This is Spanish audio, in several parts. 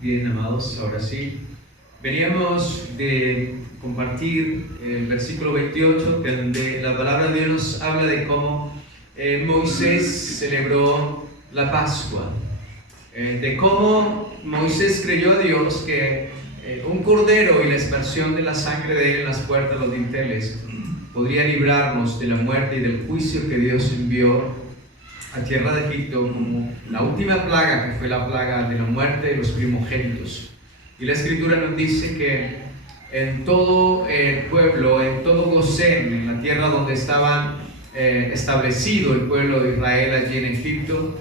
Bien, amados, ahora sí. Veníamos de compartir el versículo 28, donde la palabra de Dios nos habla de cómo Moisés celebró la Pascua, de cómo Moisés creyó a Dios que un cordero y la expansión de la sangre de él en las puertas de los dinteles podría librarnos de la muerte y del juicio que Dios envió a tierra de Egipto como la última plaga, que fue la plaga de la muerte de los primogénitos. Y la Escritura nos dice que en todo el pueblo, en todo Gosén, en la tierra donde estaban establecido el pueblo de Israel allí en Egipto,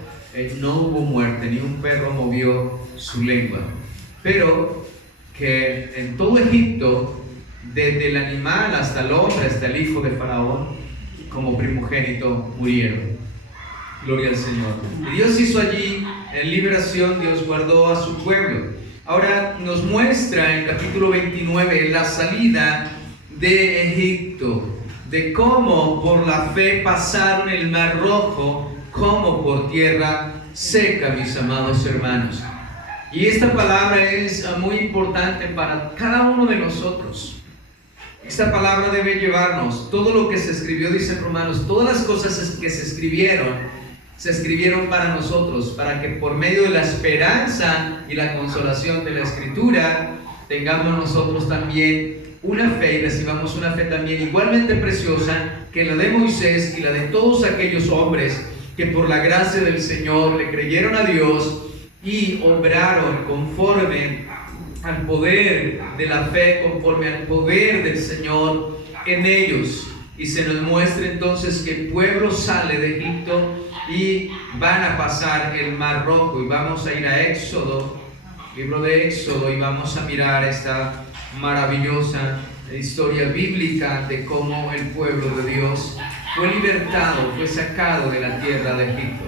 no hubo muerte, ni un perro movió su lengua. Pero que en todo Egipto, desde el animal hasta el hombre, hasta el hijo de Faraón, como primogénito murieron. Gloria al Señor. Y Dios hizo allí en liberación, Dios guardó a su pueblo. Ahora nos muestra en el capítulo 29 la salida de Egipto, de cómo por la fe pasaron el Mar Rojo como por tierra seca, mis amados hermanos. Y esta palabra es muy importante para cada uno de nosotros. Esta palabra debe llevarnos, todo lo que se escribió, dice en Romanos, todas las cosas que se escribieron para nosotros, para que por medio de la esperanza y la consolación de la Escritura, tengamos nosotros también una fe y recibamos una fe también igualmente preciosa que la de Moisés y la de todos aquellos hombres que por la gracia del Señor le creyeron a Dios y obraron conforme al poder de la fe, conforme al poder del Señor en ellos. Y se nos muestra entonces que el pueblo sale de Egipto y van a pasar el Mar Rojo. Y vamos a ir a Éxodo, libro de Éxodo, y vamos a mirar esta maravillosa historia bíblica de cómo el pueblo de Dios fue libertado, fue sacado de la tierra de Egipto.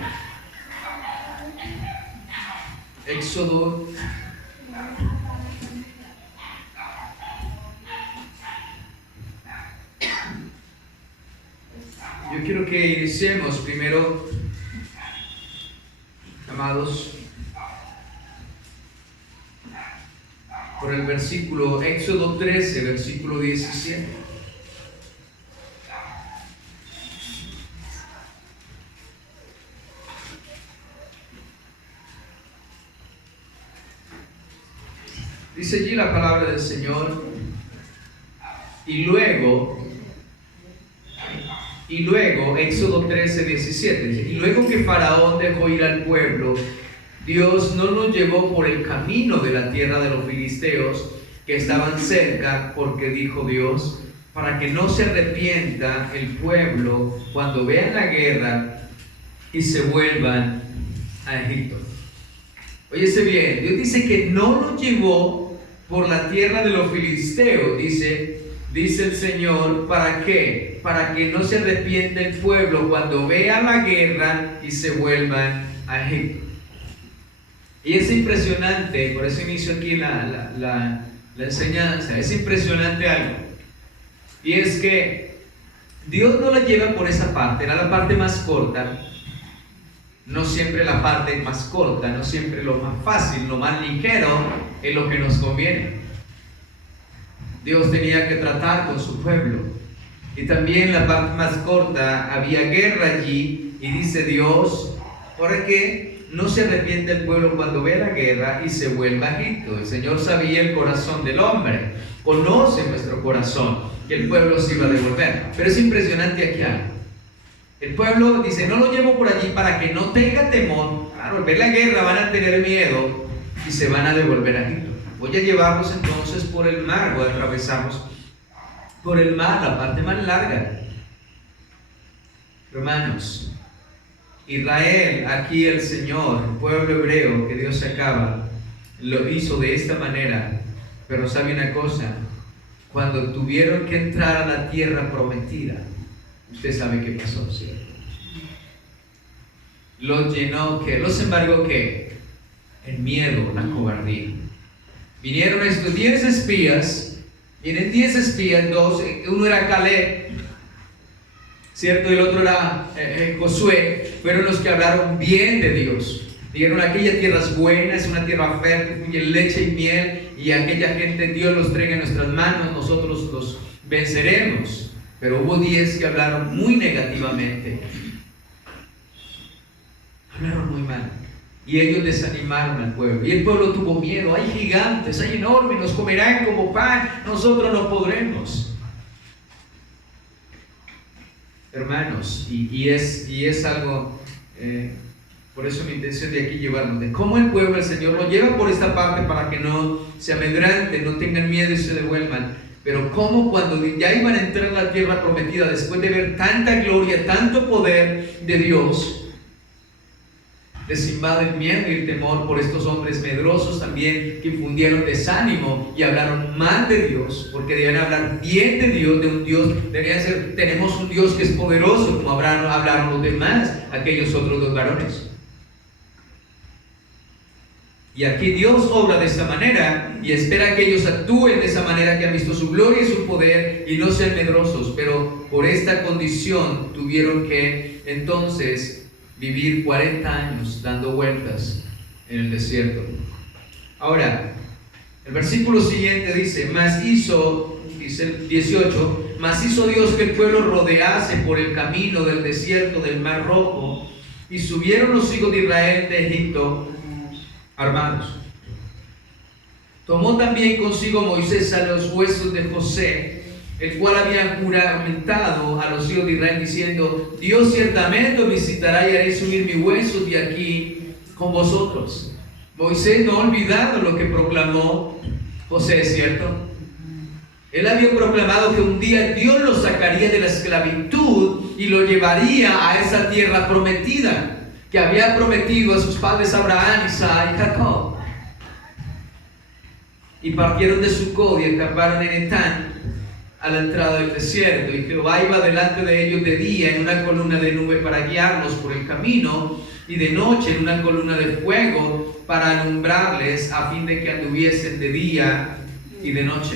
Éxodo Yo quiero que iniciemos primero, amados, por el versículo, Éxodo 13, versículo 17. Dice allí la palabra del Señor, y luego, Éxodo 13, 17, y luego que Faraón dejó ir al pueblo, Dios no los llevó por el camino de la tierra de los filisteos que estaban cerca, porque dijo Dios, para que no se arrepienta el pueblo cuando vean la guerra y se vuelvan a Egipto. Óyese bien, Dios dice que no los llevó por la tierra de los filisteos, dice el Señor, ¿para qué? Para que no se arrepienta el pueblo cuando vea la guerra y se vuelvan a Egipto. Y es impresionante, por eso inicio aquí la enseñanza, es impresionante algo. Y es que Dios no la lleva por esa parte, era la parte más corta. No siempre la parte más corta, no siempre lo más fácil, lo más ligero es lo que nos conviene. Dios tenía que tratar con su pueblo. Y también la parte más corta, había guerra allí, y dice Dios, ¿por qué no se arrepiente el pueblo cuando ve la guerra y se vuelva a Egipto? El Señor sabía el corazón del hombre, conoce nuestro corazón, que el pueblo se iba a devolver. Pero es impresionante aquí algo. El pueblo dice, no lo llevo por allí para que no tenga temor. Claro, al ver la guerra van a tener miedo y se van a devolver a Egipto. Voy a llevarlos entonces por el mar, voy a atravesarlos por el mar, la parte más larga. Hermanos, Israel, aquí el Señor, el pueblo hebreo que Dios sacaba, lo hizo de esta manera. Pero sabe una cosa, cuando tuvieron que entrar a la tierra prometida, usted sabe qué pasó, ¿cierto? Los llenó, ¿qué? Los embargó, ¿qué? El miedo, la cobardía. Vinieron estos 10 espías, vienen 10 espías, uno era Caleb, ¿cierto? Y el otro era Josué, fueron los que hablaron bien de Dios. Dijeron: aquella tierra es buena, es una tierra fértil, fluye leche y miel, y aquella gente Dios los traiga en nuestras manos, nosotros los venceremos. Pero hubo 10 que hablaron muy negativamente. Hablaron muy mal. Y ellos desanimaron al pueblo. Y el pueblo tuvo miedo. Hay gigantes, hay enormes, nos comerán como pan, nosotros no podremos. Hermanos, y es algo, por eso mi intención de aquí llevarnos, de cómo el pueblo, el Señor lo lleva por esta parte para que no se amedranten, no tengan miedo y se devuelvan. Pero cómo cuando ya iban a entrar en la tierra prometida, después de ver tanta gloria, tanto poder de Dios, les invade el miedo y el temor por estos hombres medrosos también, que infundieron desánimo y hablaron mal de Dios, porque debían hablar bien de Dios, de un Dios, deberían ser: tenemos un Dios que es poderoso, como hablaron los demás, aquellos otros 2 varones. Y aquí Dios obra de esta manera y espera que ellos actúen de esa manera, que han visto su gloria y su poder, y no sean medrosos. Pero por esta condición tuvieron que entonces vivir 40 años dando vueltas en el desierto. Ahora, el versículo siguiente dice: dice el 18, mas hizo Dios que el pueblo rodease por el camino del desierto del Mar Rojo, y subieron los hijos de Israel de Egipto armados. Tomó también consigo Moisés a los huesos de José, el cual había juramentado a los hijos de Israel, diciendo: Dios ciertamente os visitará y haré subir mis huesos de aquí con vosotros. Moisés no ha olvidado lo que proclamó José, ¿cierto? Él había proclamado que un día Dios lo sacaría de la esclavitud y lo llevaría a esa tierra prometida que había prometido a sus padres Abraham, Isaac y Jacob. Y partieron de Sucot y acamparon en Etán, a la entrada del desierto. Y Jehová iba delante de ellos de día en una columna de nube para guiarlos por el camino, y de noche en una columna de fuego para alumbrarles, a fin de que anduviesen de día y de noche.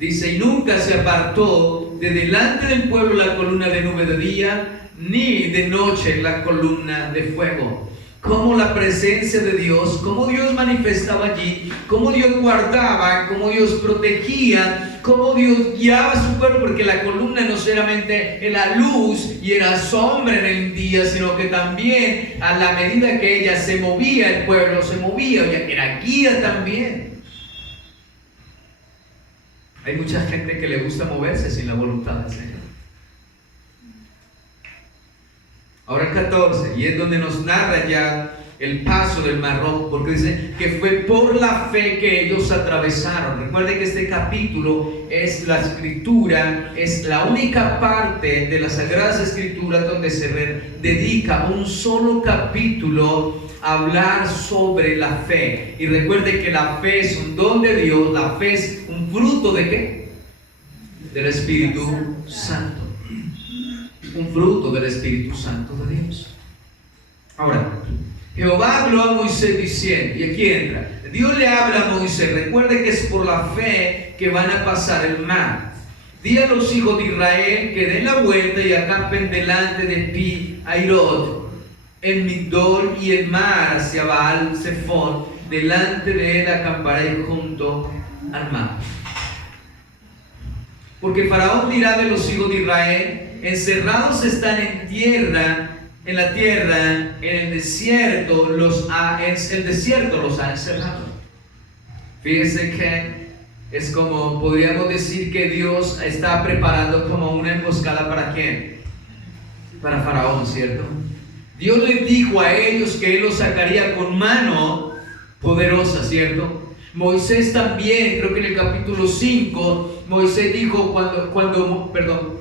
Dice: y nunca se apartó de delante del pueblo la columna de nube de día, ni de noche la columna de fuego. Cómo la presencia de Dios, cómo Dios manifestaba allí, cómo Dios guardaba, cómo Dios protegía, cómo Dios guiaba a su pueblo, porque la columna no solamente era luz y era sombra en el día, sino que también a la medida que ella se movía, el pueblo se movía, ya que era guía también. Hay mucha gente que le gusta moverse sin la voluntad del Señor. Ahora el 14, y es donde nos narra ya el paso del Mar Rojo, porque dice que fue por la fe que ellos atravesaron. Recuerden que este capítulo es la escritura, es la única parte de las Sagradas Escrituras donde se dedica un solo capítulo a hablar sobre la fe. Y recuerde que la fe es un don de Dios, la fe es un fruto ¿de qué? Del Espíritu Santo. Un fruto del Espíritu Santo de Dios. Ahora, Jehová habló a Moisés diciendo, y aquí entra, Dios le habla a Moisés: recuerde que es por la fe que van a pasar el mar. Di a los hijos de Israel que den la vuelta y acampen delante de Pi Hairot, en Migdol, y el mar hacia Baal Zephón, delante de él acamparé junto al mar. Porque Faraón dirá de los hijos de Israel: encerrados están en la tierra, en el desierto el desierto los ha encerrado. Fíjense que es como, podríamos decir que Dios está preparando como una emboscada. ¿Para quién? Para Faraón, ¿cierto? Dios les dijo a ellos que Él los sacaría con mano poderosa, ¿cierto? Moisés también, creo que en el capítulo 5, Moisés dijo,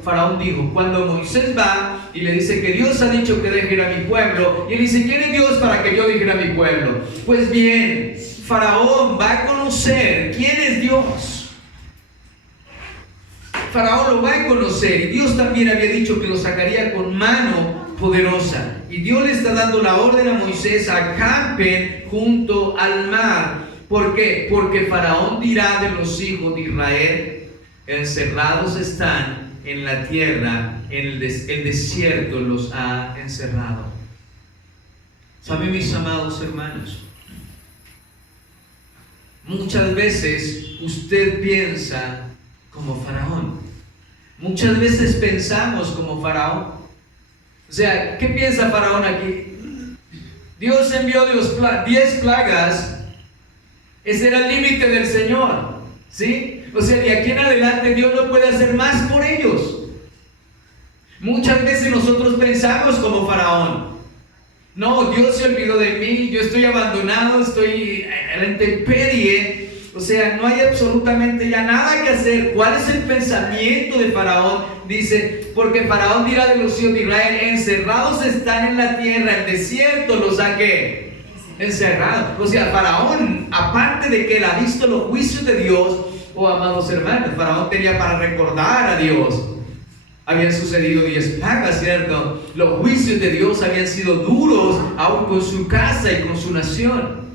Faraón dijo, cuando Moisés va y le dice que Dios ha dicho que deje ir a mi pueblo, y él dice: ¿quién es Dios para que yo deje ir a mi pueblo? Pues bien, Faraón va a conocer quién es Dios. Faraón lo va a conocer, y Dios también había dicho que lo sacaría con mano poderosa. Y Dios le está dando la orden a Moisés: acampen junto al mar. ¿Por qué? Porque Faraón dirá de los hijos de Israel: encerrados están en la tierra, el desierto los ha encerrado. ¿Saben, mis amados hermanos? Muchas veces usted piensa como Faraón. Muchas veces pensamos como Faraón. O sea, ¿qué piensa Faraón aquí? Dios envió 10 plagas. Ese era el límite del Señor, ¿sí? O sea, de aquí en adelante Dios no puede hacer más por ellos. Muchas veces nosotros pensamos como Faraón. No, Dios se olvidó de mí, yo estoy abandonado, estoy en la intemperie. O sea, no hay absolutamente ya nada que hacer. ¿Cuál es el pensamiento de Faraón? Dice, porque Faraón dirá de los hijos de Israel, encerrados están en la tierra, el desierto los ha ¿qué? Encerrado. O sea, Faraón, aparte de que él ha visto los juicios de Dios, oh amados hermanos, Faraón tenía para recordar a Dios. Habían sucedido 10 plagas, ¿cierto? Los juicios de Dios habían sido duros, aún con su casa y con su nación.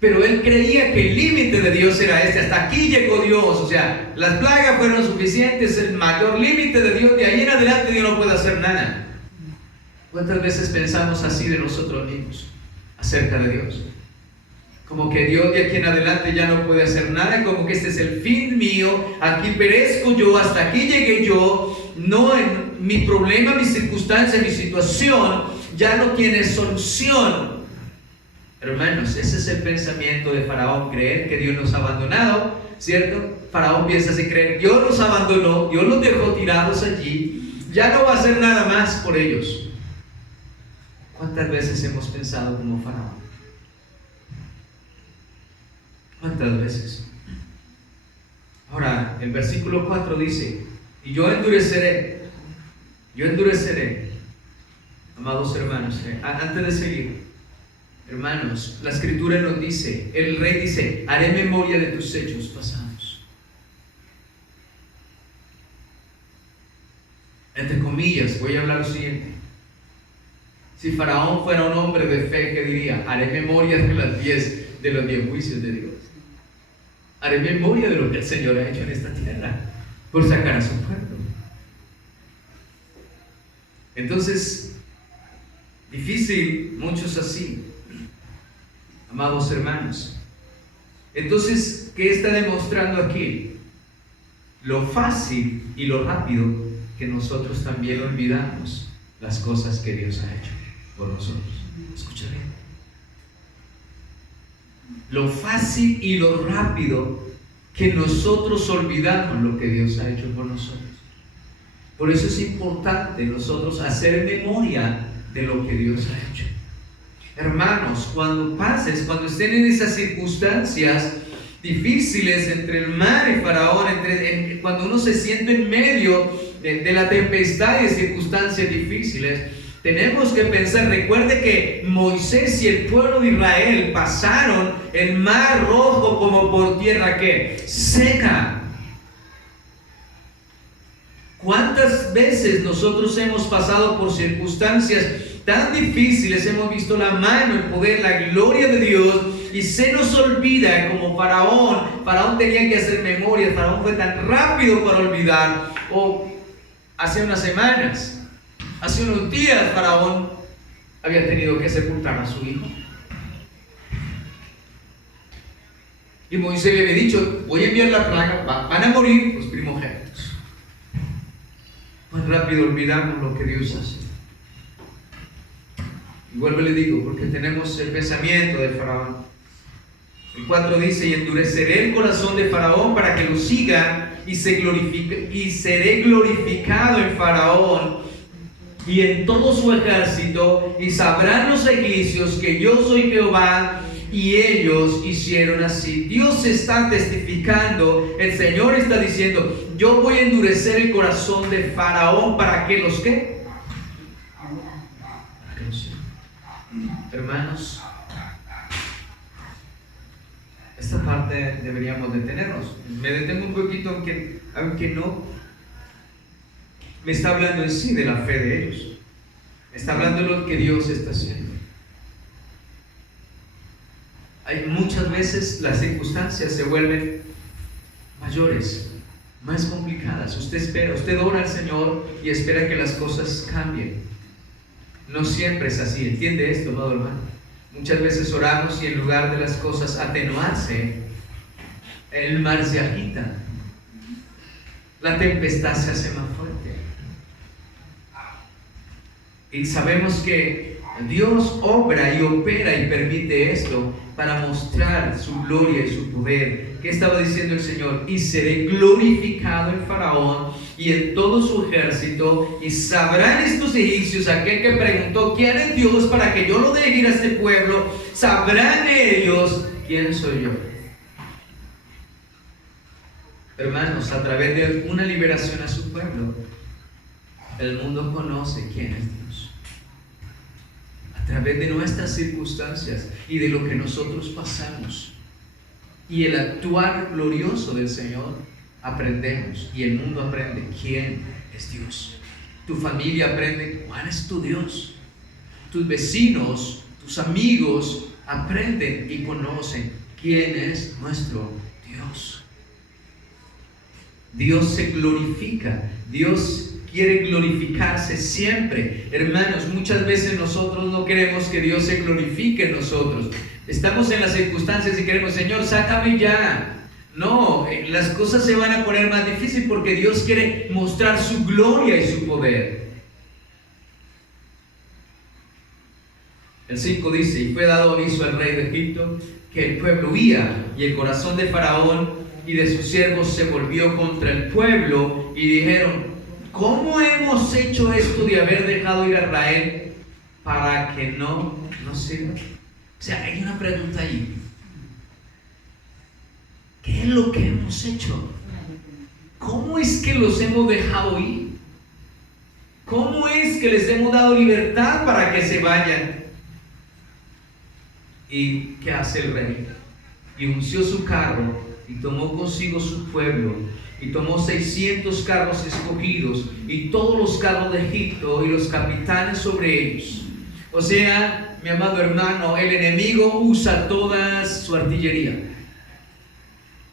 Pero él creía que el límite de Dios era este. Hasta aquí llegó Dios. O sea, las plagas fueron suficientes. El mayor límite de Dios. De ahí en adelante Dios no puede hacer nada. ¿Cuántas veces pensamos así de nosotros mismos acerca de Dios? Como que Dios de aquí en adelante ya no puede hacer nada. Como que este es el fin mío. Aquí perezco yo. Hasta aquí llegué yo. No, en mi problema, mi circunstancia, mi situación ya no tiene solución. Hermanos, ese es el pensamiento de Faraón, creer que Dios nos ha abandonado, ¿cierto? Faraón piensa así, creer, Dios nos abandonó, Dios los dejó tirados allí, ya no va a hacer nada más por ellos. ¿Cuántas veces hemos pensado como Faraón? ¿Cuántas veces? Ahora, el versículo 4 dice, y yo endureceré, amados hermanos, antes de seguir, hermanos, la escritura nos dice, el rey dice, haré memoria de tus hechos pasados. Entre comillas, voy a hablar lo siguiente. Si Faraón fuera un hombre de fe, ¿qué diría? Haré memoria de los 10 juicios de Dios. Haré memoria de lo que el Señor ha hecho en esta tierra por sacar a su pueblo. Entonces, difícil, muchos así. Amados hermanos, entonces, ¿qué está demostrando aquí? Lo fácil y lo rápido que nosotros también olvidamos las cosas que Dios ha hecho por nosotros. Escucha bien. Lo fácil y lo rápido que nosotros olvidamos lo que Dios ha hecho por nosotros. Por eso es importante nosotros hacer memoria de lo que Dios ha hecho. Hermanos, cuando estén en esas circunstancias difíciles entre el mar y Faraón, cuando uno se siente en medio de la tempestad y de circunstancias difíciles, tenemos que pensar, recuerde que Moisés y el pueblo de Israel pasaron el mar rojo como por tierra ¿qué? Seca. ¿Cuántas veces nosotros hemos pasado por circunstancias tan difíciles, hemos visto la mano, el poder, la gloria de Dios y se nos olvida como Faraón tenía que hacer memoria, Faraón fue tan rápido para olvidar, hace unas semanas, hace unos días Faraón había tenido que sepultar a su hijo y Moisés le había dicho, voy a enviar la plaga, van a morir los primogénitos. Más rápido olvidamos lo que Dios hace. Y vuelvo y le digo, porque tenemos el pensamiento de Faraón. El 4 dice, y endureceré el corazón de Faraón para que lo siga y seré glorificado en Faraón y en todo su ejército, y sabrán los egipcios que yo soy Jehová. Y ellos hicieron así. Dios está testificando, el Señor está diciendo, yo voy a endurecer el corazón de Faraón para que los ¿qué? Para que los sigan. Hermanos, esta parte deberíamos detenernos. Me detengo un poquito, aunque no me está hablando en sí de la fe de ellos. Me está hablando de lo que Dios está haciendo. Hay muchas veces las circunstancias se vuelven mayores, más complicadas. Usted ora al Señor y espera que las cosas cambien. No siempre es así. ¿Entiende esto, amado hermano? Muchas veces oramos y en lugar de las cosas atenuarse, el mar se agita, la tempestad se hace más fuerte. Y sabemos que Dios obra y opera y permite esto para mostrar su gloria y su poder. ¿Qué estaba diciendo el Señor? Y seré glorificado en Faraón y en todo su ejército, y sabrán estos egipcios, aquel que preguntó ¿quién es Dios para que yo lo deje ir a este pueblo? Sabrán ellos quién soy yo. Hermanos, a través de una liberación a su pueblo, el mundo conoce quién es Dios. A través de nuestras circunstancias y de lo que nosotros pasamos y el actuar glorioso del Señor, aprendemos, y el mundo aprende quién es Dios. Tu familia aprende cuál es tu Dios. Tus vecinos, tus amigos aprenden y conocen quién es nuestro Dios. Dios se glorifica. Dios quiere glorificarse siempre. Hermanos, muchas veces nosotros no queremos que Dios se glorifique en nosotros. Estamos en las circunstancias y queremos, Señor, sácame ya. No, las cosas se van a poner más difíciles porque Dios quiere mostrar su gloria y su poder. El 5 dice: y fue dado aviso al rey de Egipto que el pueblo huía, y el corazón de Faraón y de sus siervos se volvió contra el pueblo, y dijeron: ¿cómo hemos hecho esto de haber dejado ir a Israel para que no nos sirva? O sea, hay una pregunta ahí. ¿Qué es lo que hemos hecho? ¿Cómo es que los hemos dejado ir? ¿Cómo es que les hemos dado libertad para que se vayan? ¿Y qué hace el rey? Y unció su carro y tomó consigo su pueblo, y tomó 600 carros escogidos y todos los carros de Egipto y los capitanes sobre ellos. O sea, mi amado hermano, el enemigo usa toda su artillería,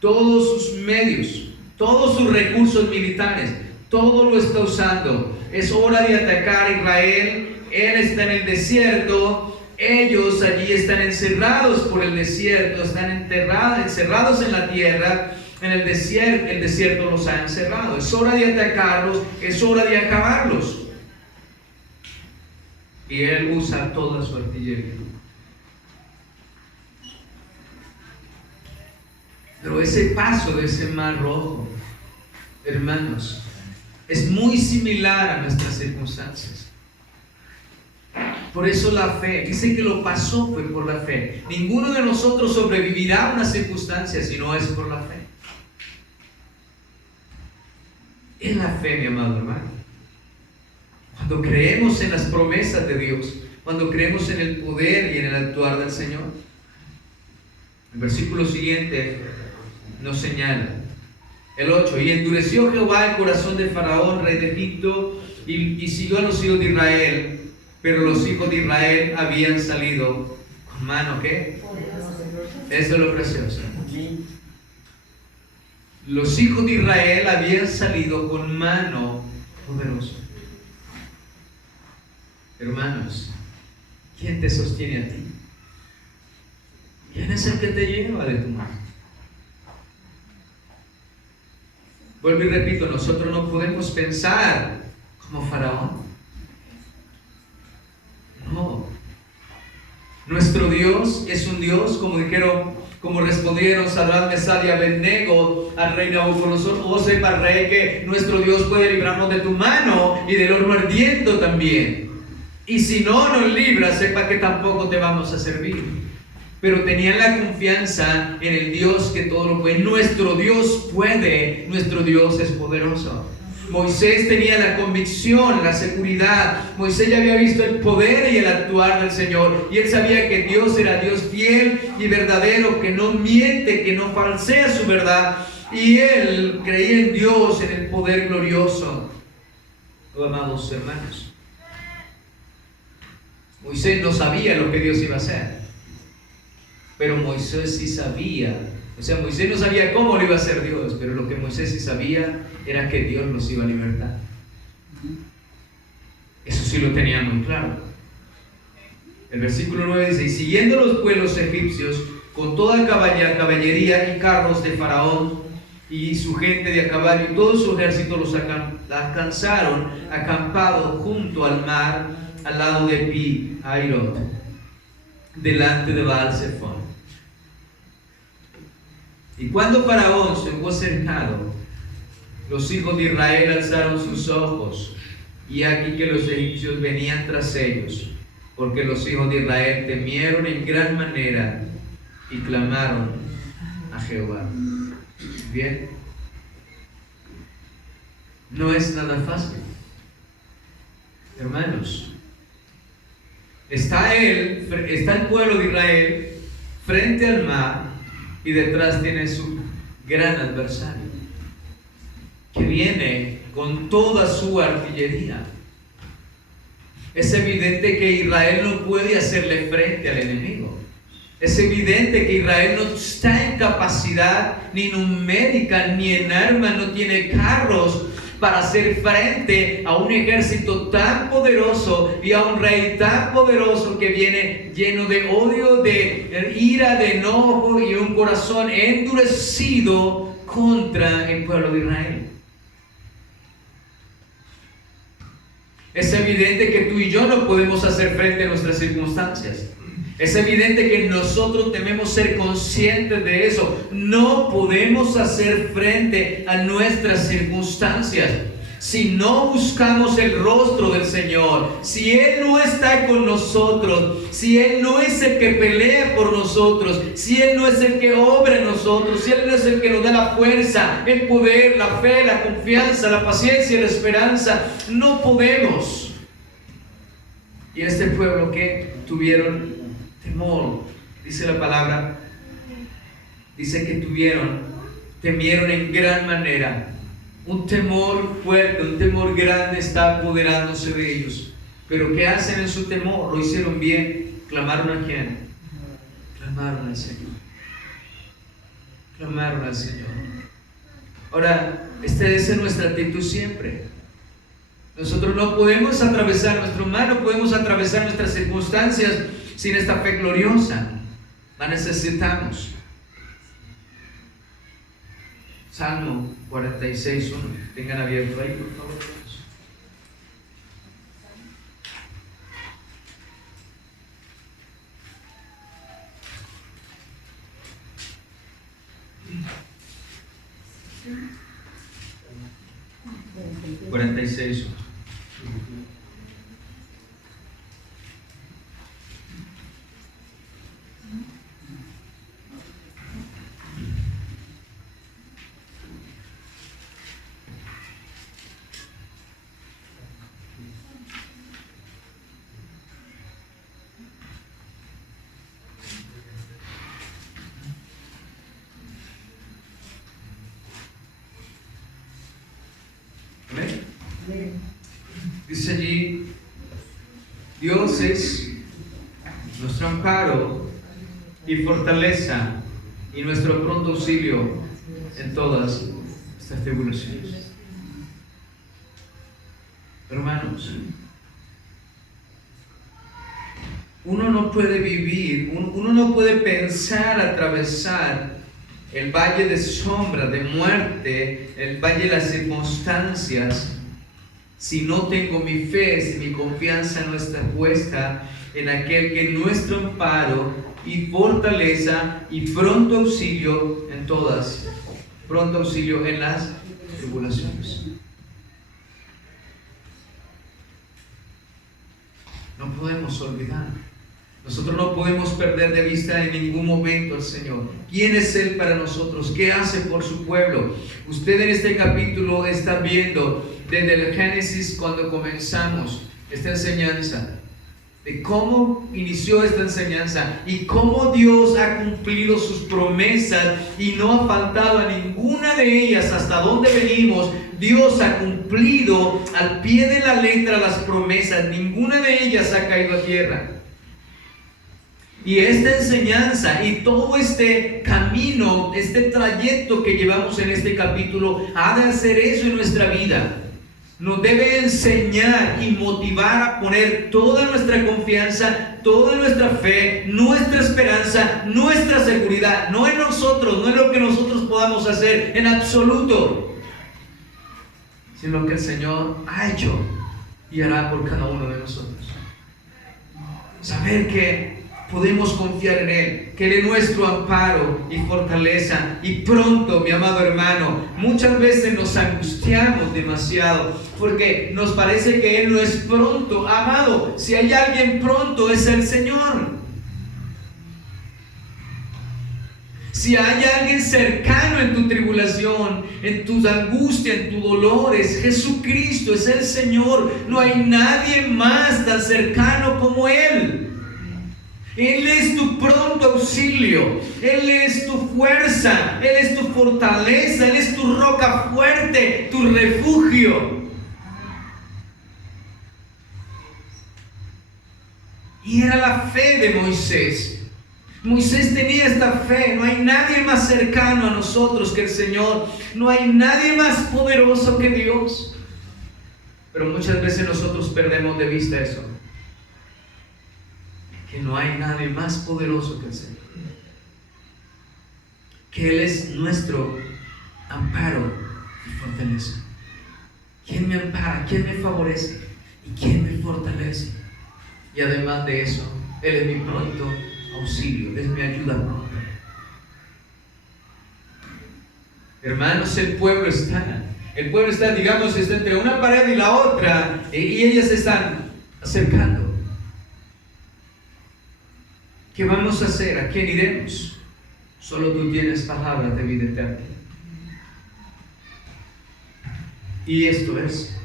todos sus medios, todos sus recursos militares, todo lo está usando. Es hora de atacar a Israel. Él está en el desierto, ellos allí están encerrados por el desierto, están encerrados en la tierra. En el desierto los ha encerrado. Es hora de atacarlos, es hora de acabarlos. Y él usa toda su artillería. Pero ese paso de ese mar rojo, hermanos, es muy similar a nuestras circunstancias. Por eso la fe, dice que lo pasó fue por la fe. Ninguno de nosotros sobrevivirá a una circunstancia si no es por la fe. Es la fe, mi amado hermano. Cuando creemos en las promesas de Dios, cuando creemos en el poder y en el actuar del Señor. El versículo siguiente nos señala, el 8: y endureció Jehová el corazón de Faraón, rey de Egipto, y siguió a los hijos de Israel, pero los hijos de Israel habían salido con mano, ¿qué? Eso es lo precioso. Los hijos de Israel habían salido con mano poderosa. Hermanos, ¿quién te sostiene a ti? ¿Quién es el que te lleva de tu mano? Vuelvo y repito, nosotros no podemos pensar como Faraón. No. Nuestro Dios es un Dios, como respondieron Sadrach, Mesach y Abednego al rey Nabucodonosor: oh, sepa, rey, que nuestro Dios puede librarnos de tu mano y del horno ardiendo también. Y si no nos libra, sepa que tampoco te vamos a servir. Pero tenían la confianza en el Dios que todo lo puede. Nuestro Dios puede, nuestro Dios es poderoso. Moisés tenía la convicción, la seguridad. Moisés ya había visto el poder y el actuar del Señor, y él sabía que Dios era Dios fiel y verdadero, que no miente, que no falsea su verdad, y él creía en Dios, en el poder glorioso. Oh, amados hermanos, Moisés no sabía lo que Dios iba a hacer, pero Moisés sí sabía. O sea, Moisés no sabía cómo lo iba a hacer Dios, pero lo que Moisés sí sabía era que Dios los iba a libertar. Eso sí lo tenía muy claro. El versículo 9 dice: y siguiendo los pueblos egipcios con toda caballería y carros de Faraón y su gente de a caballo y todo su ejército, los alcanzaron acampados junto al mar, al lado de Pi-Hairot, delante de Baal-Zephón. Y cuando Faraón se hubo cercado, los hijos de Israel alzaron sus ojos, y aquí que los egipcios venían tras ellos, porque los hijos de Israel temieron en gran manera y clamaron a Jehová. Bien, no es nada fácil, hermanos. Está el pueblo de Israel frente al mar, y detrás tiene su gran adversario, que viene con toda su artillería. Es evidente que Israel no puede hacerle frente al enemigo. Es evidente que Israel no está en capacidad ni numérica ni en armas, no tiene carros para hacer frente a un ejército tan poderoso y a un rey tan poderoso que viene lleno de odio, de ira, de enojo y un corazón endurecido contra el pueblo de Israel. Es evidente que tú y yo no podemos hacer frente a nuestras circunstancias. Es evidente que nosotros debemos ser conscientes de eso. No podemos hacer frente a nuestras circunstancias si no buscamos el rostro del Señor. Si Él no está con nosotros, si Él no es el que pelea por nosotros, si Él no es el que obra en nosotros, si Él no es el que nos da la fuerza, el poder, la fe, la confianza, la paciencia y la esperanza, no podemos. Y este pueblo que tuvieron temor, dice la palabra, dice que temieron en gran manera. Un temor fuerte, un temor grande está apoderándose de ellos. Pero ¿qué hacen en su temor? Lo hicieron bien. ¿Clamaron a quién? Clamaron al Señor. Clamaron al Señor. Ahora, esta debe ser nuestra actitud siempre. Nosotros no podemos atravesar nuestro mar, no podemos atravesar nuestras circunstancias sin esta fe gloriosa. La necesitamos. Salmo 46:1. Tengan abierto ahí, por favor. Dice allí: Dios es nuestro amparo y fortaleza y nuestro pronto auxilio en todas estas tribulaciones. Hermanos, uno no puede vivir, uno no puede pensar atravesar el valle de sombra, de muerte, el valle de las circunstancias, si no tengo mi fe, si mi confianza no está puesta en aquel que es nuestro amparo y fortaleza y pronto auxilio en todas, pronto auxilio en las tribulaciones. No podemos olvidar. Nosotros no podemos perder de vista en ningún momento al Señor. ¿Quién es Él para nosotros? ¿Qué hace por su pueblo? Usted en este capítulo está viendo desde el Génesis, cuando comenzamos esta enseñanza, de cómo inició esta enseñanza y cómo Dios ha cumplido sus promesas y no ha faltado a ninguna de ellas. Hasta donde venimos, Dios ha cumplido al pie de la letra las promesas. Ninguna de ellas ha caído a tierra. Y esta enseñanza y todo este camino, este trayecto que llevamos en este capítulo, ha de hacer eso en nuestra vida. nos debe enseñar y motivar a poner toda nuestra confianza, toda nuestra fe, nuestra esperanza, nuestra seguridad, no en nosotros, no en lo que nosotros podamos hacer en absoluto, sino lo que el Señor ha hecho y hará por cada uno de nosotros. Saber que podemos confiar en Él, que Él es nuestro amparo y fortaleza. Y pronto, mi amado hermano, muchas veces nos angustiamos demasiado porque nos parece que Él no es pronto. Amado, si hay alguien pronto es el Señor. Si hay alguien cercano en tu tribulación, en tus angustias, en tu dolor, es Jesucristo, es el Señor. No hay nadie más tan cercano como Él. Él es tu pronto auxilio, Él es tu fuerza, Él es tu fortaleza, Él es tu roca fuerte, tu refugio. Y era la fe de Moisés. Moisés tenía esta fe. No hay nadie más cercano a nosotros que el Señor. No hay nadie más poderoso que Dios. Pero muchas veces nosotros perdemos de vista eso. Que no hay nadie más poderoso que el Señor. Que Él es nuestro amparo y fortaleza. ¿Quién me ampara? ¿Quién me favorece? ¿Y quién me fortalece? Y además de eso, Él es mi pronto auxilio, es mi ayuda pronta. Hermanos, el pueblo está, digamos, está entre una pared y la otra, y ellas se están acercando. ¿Qué vamos a hacer? ¿A quién iremos? Solo tú tienes palabras de vida eterna. Y esto es.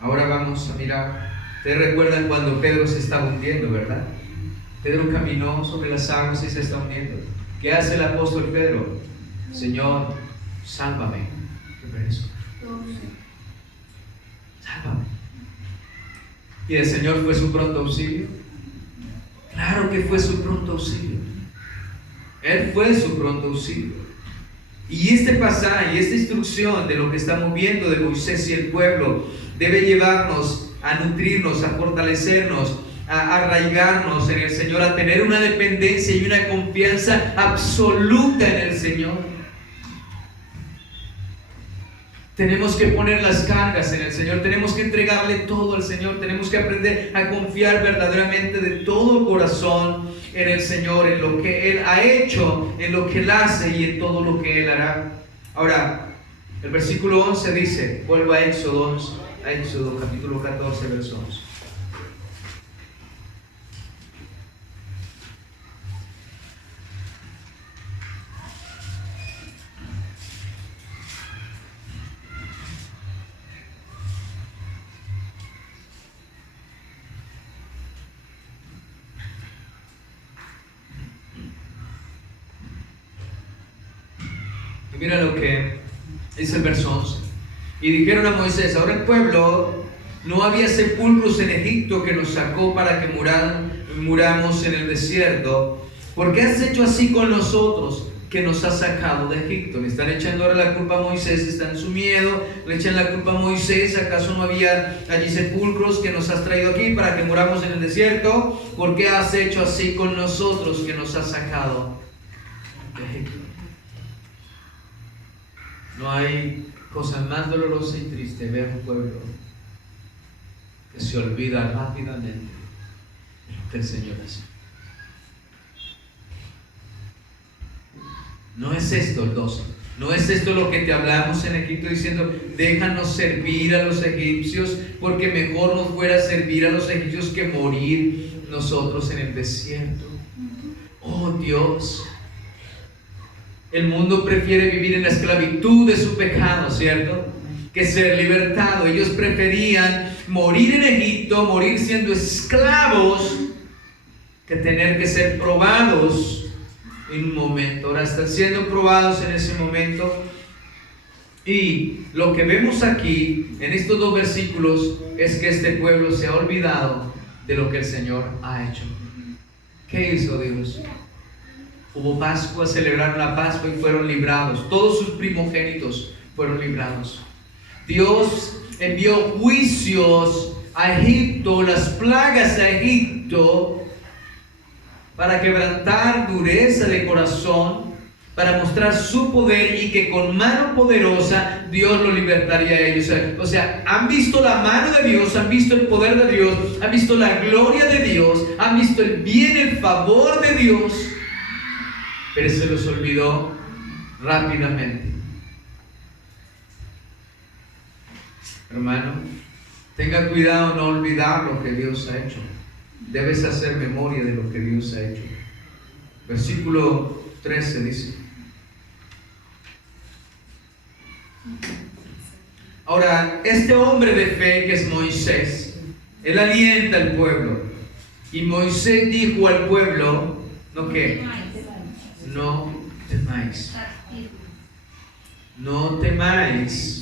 Ahora vamos a mirar. Ustedes recuerdan cuando Pedro se estaba hundiendo, ¿verdad? Pedro caminó sobre las aguas y se está hundiendo. ¿Qué hace el apóstol Pedro? Señor, sálvame. ¿Qué fue eso? Sálvame. ¿Y el Señor fue su pronto auxilio? Claro que fue su pronto auxilio. Él fue su pronto auxilio. Y este pasaje y esta instrucción de lo que estamos viendo de Moisés y el pueblo debe llevarnos a nutrirnos, a fortalecernos, a arraigarnos en el Señor, a tener una dependencia y una confianza absoluta en el Señor. Tenemos que poner las cargas en el Señor, tenemos que entregarle todo al Señor, tenemos que aprender a confiar verdaderamente de todo corazón en el Señor, en lo que Él ha hecho, en lo que Él hace y en todo lo que Él hará. Ahora, el versículo 11 dice, vuelvo a Éxodo capítulo 14, verso 11. Mira lo que dice el verso 11. Y dijeron a Moisés, ahora el pueblo, no había sepulcros en Egipto que nos sacó para que muramos en el desierto. ¿Por qué has hecho así con nosotros que nos has sacado de Egipto? Le están echando ahora la culpa a Moisés, están en su miedo, le echan la culpa a Moisés. ¿Acaso no había allí sepulcros que nos has traído aquí para que muramos en el desierto? ¿Por qué has hecho así con nosotros que nos has sacado de Egipto? No hay cosa más dolorosa y triste ver un pueblo que se olvida rápidamente de lo que el Señor hace. No es esto el 12. No es esto lo que te hablamos en Egipto diciendo, déjanos servir a los egipcios, porque mejor nos fuera servir a los egipcios que morir nosotros en el desierto. Oh Dios. El mundo prefiere vivir en la esclavitud de su pecado, ¿cierto? Que ser libertado. Ellos preferían morir en Egipto, morir siendo esclavos, que tener que ser probados en un momento. Ahora están siendo probados en ese momento. Y lo que vemos aquí, en estos dos versículos, es que este pueblo se ha olvidado de lo que el Señor ha hecho. ¿Qué hizo Dios? Hubo Pascua, celebraron la Pascua y fueron librados. Todos sus primogénitos fueron librados. Dios envió juicios a Egipto, las plagas a Egipto, para quebrantar dureza de corazón, para mostrar su poder y que con mano poderosa Dios lo libertaría a ellos. O sea, han visto la mano de Dios, han visto el poder de Dios, han visto la gloria de Dios, han visto el bien, el favor de Dios, pero se los olvidó rápidamente. Hermano, tenga cuidado no olvidar lo que Dios ha hecho. Debes hacer memoria de lo que Dios ha hecho. Versículo 13 dice: ahora, este hombre de fe que es Moisés, él alienta al pueblo. Y Moisés dijo al pueblo, ¿no qué? No temáis. No temáis.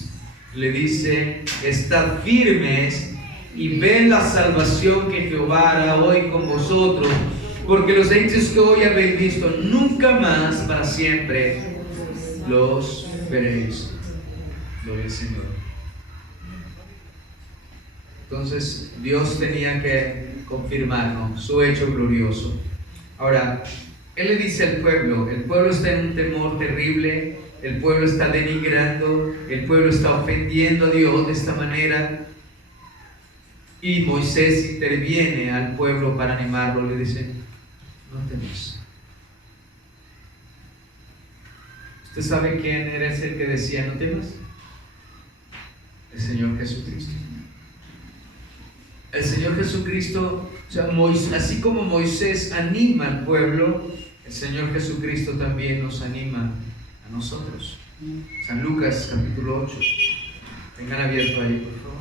Le dice, estad firmes y ved la salvación que Jehová hará hoy con vosotros, porque los hechos que hoy habéis visto, nunca más para siempre los veréis. Gloria al Señor. Entonces Dios tenía que confirmarnos su hecho glorioso. Ahora, Él le dice al pueblo, el pueblo está en un temor terrible, el pueblo está denigrando, el pueblo está ofendiendo a Dios de esta manera, y Moisés interviene al pueblo para animarlo. Le dice, no temas. ¿Usted sabe quién era ese que decía no temas? El Señor Jesucristo. El Señor Jesucristo, o sea, así como Moisés anima al pueblo, el Señor Jesucristo también nos anima a nosotros. San Lucas capítulo 8. Tengan abierto ahí, por favor.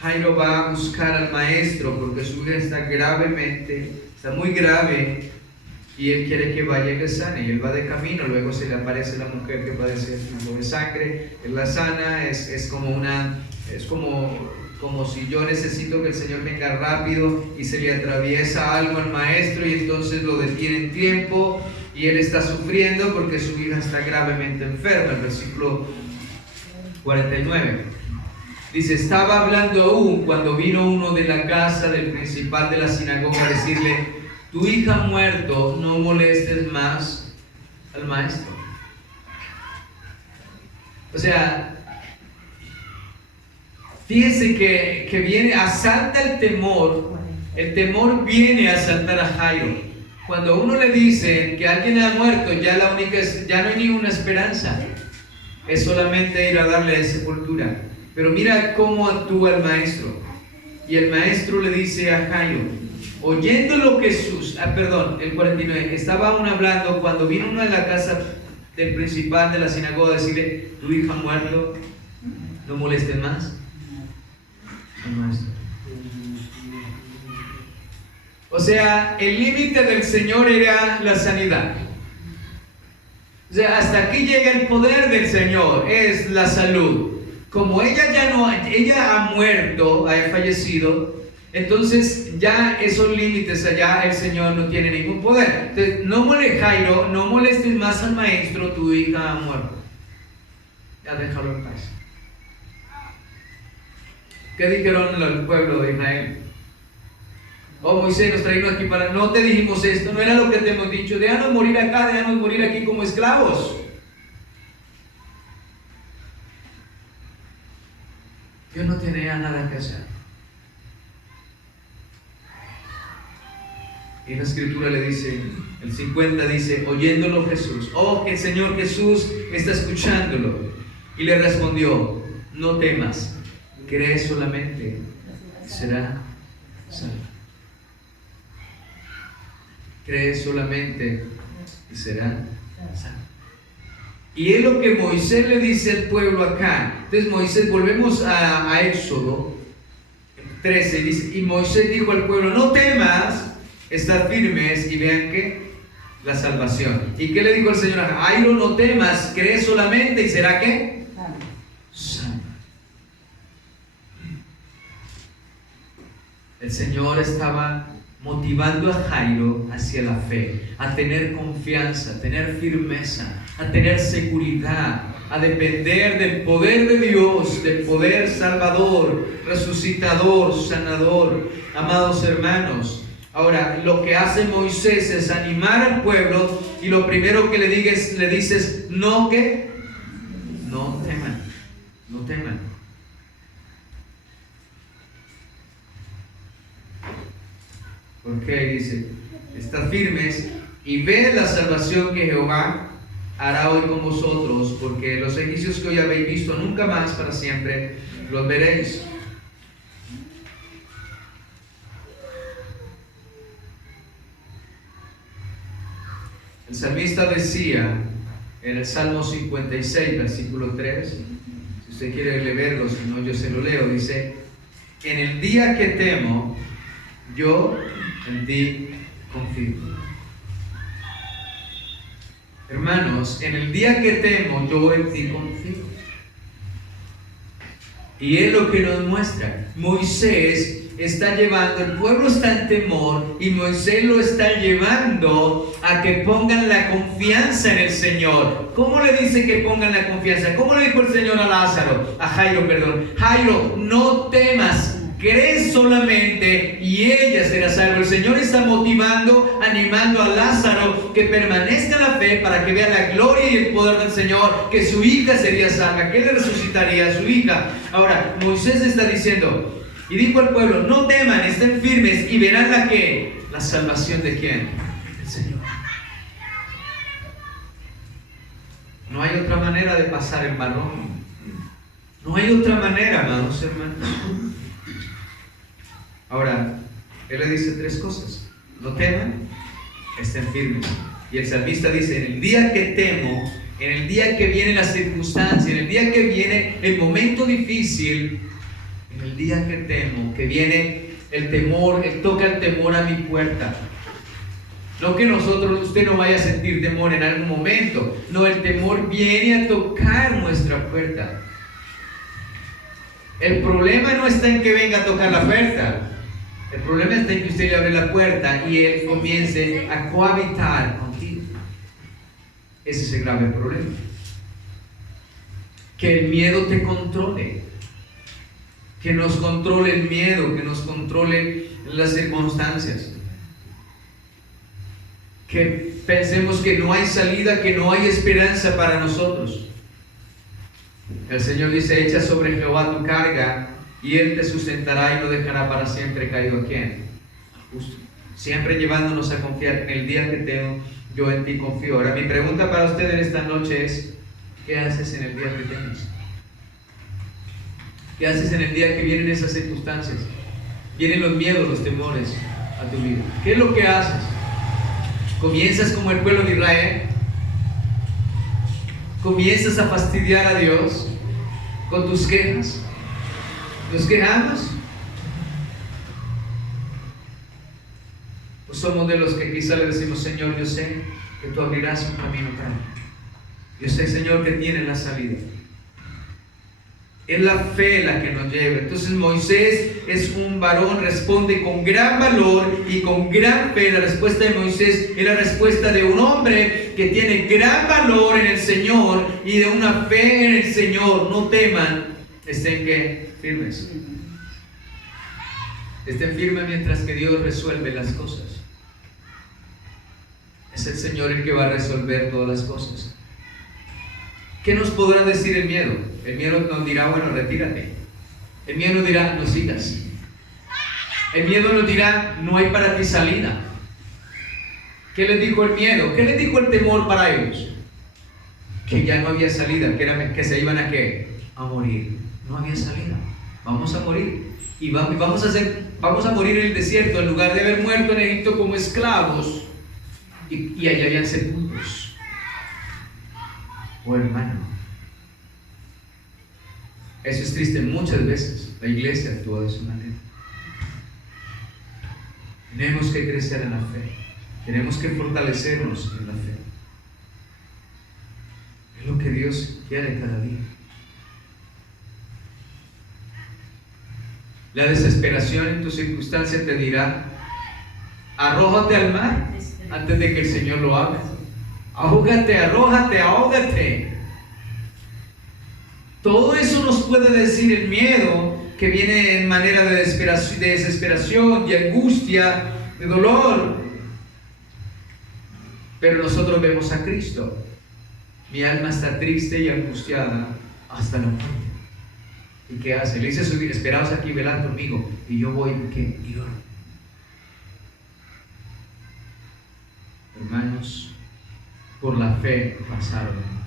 Jairo va a buscar al maestro porque su hija está muy grave, y él quiere que vaya y le sane. Y él va de camino, luego se le aparece la mujer que padece flujo de sangre, él la sana. Es como si yo necesito que el Señor venga rápido y se le atraviesa algo al maestro y entonces lo detiene en tiempo, y él está sufriendo porque su hija está gravemente enferma. El versículo 49 dice, estaba hablando aún cuando vino uno de la casa del principal de la sinagoga a decirle, tu hija ha muerto, no molestes más al maestro. O sea, fíjense que viene, asalta el temor viene a asaltar a Jairo. Cuando uno le dice que alguien ha muerto, ya no hay ninguna esperanza, es solamente ir a darle sepultura. Pero mira cómo actúa el maestro. Y el maestro le dice a Jairo, oyéndolo Jesús, el 49, estaba aún hablando cuando vino uno de la casa del principal de la sinagoga a decirle, tu hija ha muerto, no molestes más al maestro. O sea, el límite del Señor era la sanidad. O sea, hasta aquí llega el poder del Señor, es la salud. Como ella ha muerto, ha fallecido, entonces ya esos límites allá el Señor no tiene ningún poder. Entonces, Jairo, no molestes más al maestro, tu hija ha muerto. Ya déjalo en paz. ¿Qué dijeron al pueblo de Israel? Oh, Moisés, nos traímos aquí para... No te dijimos esto, no era lo que te hemos dicho. Déjanos morir acá, déjanos morir aquí como esclavos. Dios no tenía nada que hacer. Y la escritura le dice, el 50 dice, oyéndolo Jesús, oh, que el Señor Jesús está escuchándolo. Y le respondió, no temas, cree solamente, será salvo. Cree solamente y será salvo. Y es lo que Moisés le dice al pueblo acá. Entonces Moisés, volvemos a Éxodo 13, dice, y Moisés dijo al pueblo, no temas, estad firmes y vean que la salvación. ¿Y qué le dijo el Señor? Jairo, no temas, cree solamente y será ¿qué? Salvo. El Señor estaba motivando a Jairo hacia la fe, a tener confianza, a tener firmeza, a tener seguridad, a depender del poder de Dios, del poder salvador, resucitador, sanador. Amados hermanos, ahora lo que hace Moisés es animar al pueblo, y lo primero que le dices, no teman, no teman. Porque dice, estad firmes y ved la salvación que Jehová hará hoy con vosotros, porque los egipcios que hoy habéis visto nunca más para siempre los veréis. El salmista decía en el Salmo 56, versículo 3, si usted quiere leerlo, si no yo se lo leo, dice, en el día que temo, yo en ti confío. Hermanos, en el día que temo, yo en ti confío. Y es lo que nos muestra. Moisés está llevando, el pueblo está en temor, y Moisés lo está llevando a que pongan la confianza en el Señor. ¿Cómo le dice que pongan la confianza? ¿Cómo le dijo el Señor a Jairo, perdón? Jairo, no temas, cree solamente y ella será salva. El Señor está motivando, animando a Lázaro que permanezca en la fe para que vea la gloria y el poder del Señor, que su hija sería salva, que Él le resucitaría a su hija. Ahora, Moisés está diciendo, y dijo al pueblo, no teman, estén firmes y verán la salvación de ¿quién? El Señor. No hay otra manera de pasar el balón. No hay otra manera, amados hermanos. Ahora, Él le dice tres cosas. No teman, estén firmes. Y el salmista dice, en el día que temo, en el día que viene la circunstancia, en el día que viene el momento difícil, en el día que temo, que viene el temor, toca el temor a mi puerta. No que usted no vaya a sentir temor en algún momento. No, el temor viene a tocar nuestra puerta. El problema no está en que venga a tocar la puerta. El problema está en que usted le abre la puerta y Él comience a cohabitar contigo. Ese es el grave problema. Que el miedo te controle. Que nos controle el miedo, que nos controle las circunstancias. Que pensemos que no hay salida, que no hay esperanza para nosotros. El Señor dice, echa sobre Jehová tu carga y Él te sustentará y no dejará para siempre caído. ¿A quién? Justo. Siempre llevándonos a confiar en el día que tengo, yo en ti confío. Ahora mi pregunta para usted en esta noche es, ¿qué haces en el día que tienes? ¿Qué haces en el día que vienen esas circunstancias? Vienen los miedos, los temores a tu vida. ¿Qué es lo que haces? ¿Comienzas como el pueblo de Israel? ¿Comienzas a fastidiar a Dios con tus quejas? ¿Nos quejamos? ¿O somos de los que quizá le decimos, Señor, yo sé que tú abrirás un camino para mí? Yo sé, Señor, que tienes la salida. Es la fe la que nos lleva. Entonces Moisés es un varón, responde con gran valor y con gran fe. La respuesta de Moisés es la respuesta de un hombre que tiene gran valor en el Señor y de una fe en el Señor. No teman, estén ¿qué? Firmes. Estén firmes mientras que Dios resuelve las cosas. Es el Señor el que va a resolver todas las cosas. ¿Qué nos podrá decir el miedo? El miedo nos dirá, bueno, retírate. El miedo nos dirá, no sigas. El miedo nos dirá, no hay para ti salida. ¿Qué les dijo el miedo? ¿Qué les dijo el temor para ellos? Que ya no había salida, que se iban a ¿qué? A morir. No había salida. Vamos a morir. Y vamos a morir en el desierto, en lugar de haber muerto en Egipto como esclavos. Y allá habían sepulcros. Oh hermano, eso es triste. Muchas veces la iglesia actúa de esa manera. Tenemos que crecer en la fe, tenemos que fortalecernos en la fe. Es lo que Dios quiere cada día. La desesperación en tu circunstancia te dirá: arrójate al mar antes de que el Señor lo haga. Ahógate, arrójate, ahógate. Todo eso nos puede decir el miedo, que viene en manera de desesperación, de angustia, de dolor. Pero nosotros vemos a Cristo. Mi alma está triste y angustiada hasta la muerte. ¿Y qué hace? Le dice: esperaos aquí, velad conmigo. Y yo voy, ¿qué? Y lloro. Hermanos, por la fe pasaron.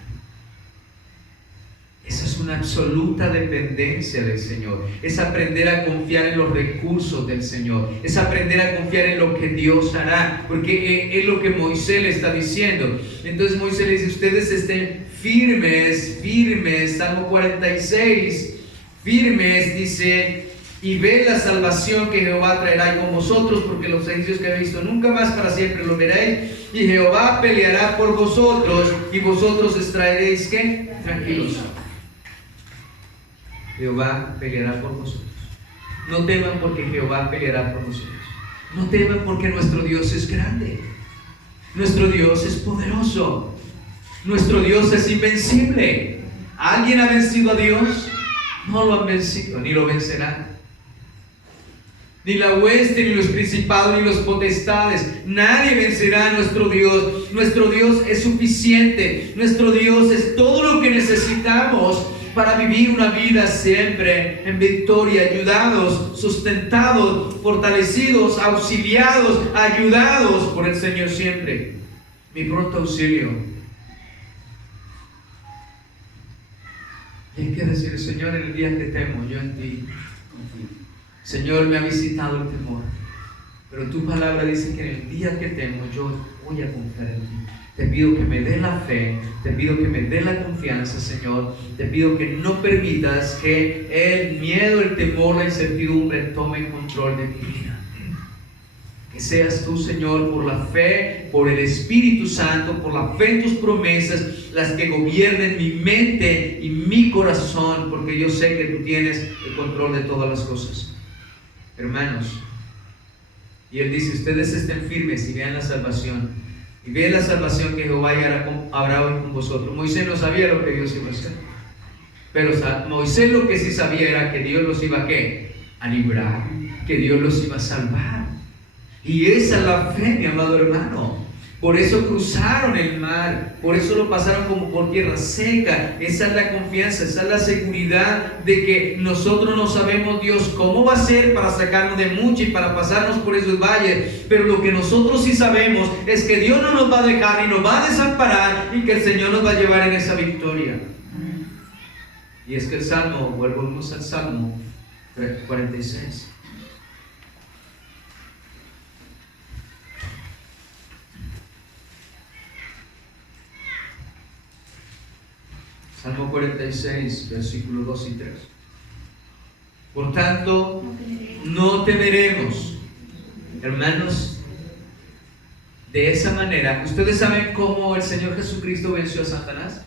Esa es una absoluta dependencia del Señor. Es aprender a confiar en los recursos del Señor. Es aprender a confiar en lo que Dios hará. Porque es lo que Moisés le está diciendo. Entonces Moisés le dice: ustedes estén firmes, firmes. Salmo 46. Firmes, dice: y ve la salvación que Jehová traerá con vosotros, porque los egipcios que habéis visto nunca más para siempre lo veréis. Y Jehová peleará por vosotros, y vosotros extraeréis, ¿qué? Tranquilos. Jehová peleará por vosotros. No teman, porque Jehová peleará por vosotros. No teman, porque nuestro Dios es grande. Nuestro Dios es poderoso. Nuestro Dios es invencible. ¿Alguien ha vencido a Dios? No lo han vencido, ni lo vencerán. Ni la hueste, ni los principados, ni los potestades. Nadie vencerá a nuestro Dios. Nuestro Dios es suficiente. Nuestro Dios es todo lo que necesitamos para vivir una vida siempre en victoria, ayudados, sustentados, fortalecidos, auxiliados, ayudados por el Señor siempre. Mi pronto auxilio. Y hay que decir: Señor, en el día que temo, yo en ti confío. Señor, me ha visitado el temor, pero tu palabra dice que en el día que temo, yo voy a confiar en ti. Te pido que me dé la fe, te pido que me dé la confianza, Señor. Te pido que no permitas que el miedo, el temor, la incertidumbre tome control de mi vida. Que seas tú, Señor, por la fe, por el Espíritu Santo, por la fe en tus promesas, las que gobiernen mi mente y mi corazón, porque yo sé que tú tienes el control de todas las cosas. Hermanos, y Él dice: ustedes estén firmes y vean la salvación. Y vean la salvación que Jehová habrá hoy con vosotros. Moisés no sabía lo que Dios iba a hacer. Pero Moisés lo que sí sabía era que Dios los iba a librar, que Dios los iba a salvar. Y esa es la fe, mi amado hermano. Por eso cruzaron el mar, por eso lo pasaron como por tierra seca. Esa es la confianza, esa es la seguridad de que nosotros no sabemos, Dios, cómo va a ser para sacarnos de mucho y para pasarnos por esos valles. Pero lo que nosotros sí sabemos es que Dios no nos va a dejar y nos va a desamparar, y que el Señor nos va a llevar en esa victoria. Y es que el Salmo, volvemos al Salmo 46. Salmo 46, versículos 2 y 3. Por tanto, no temeremos. Hermanos, de esa manera, ¿ustedes saben cómo el Señor Jesucristo venció a Satanás?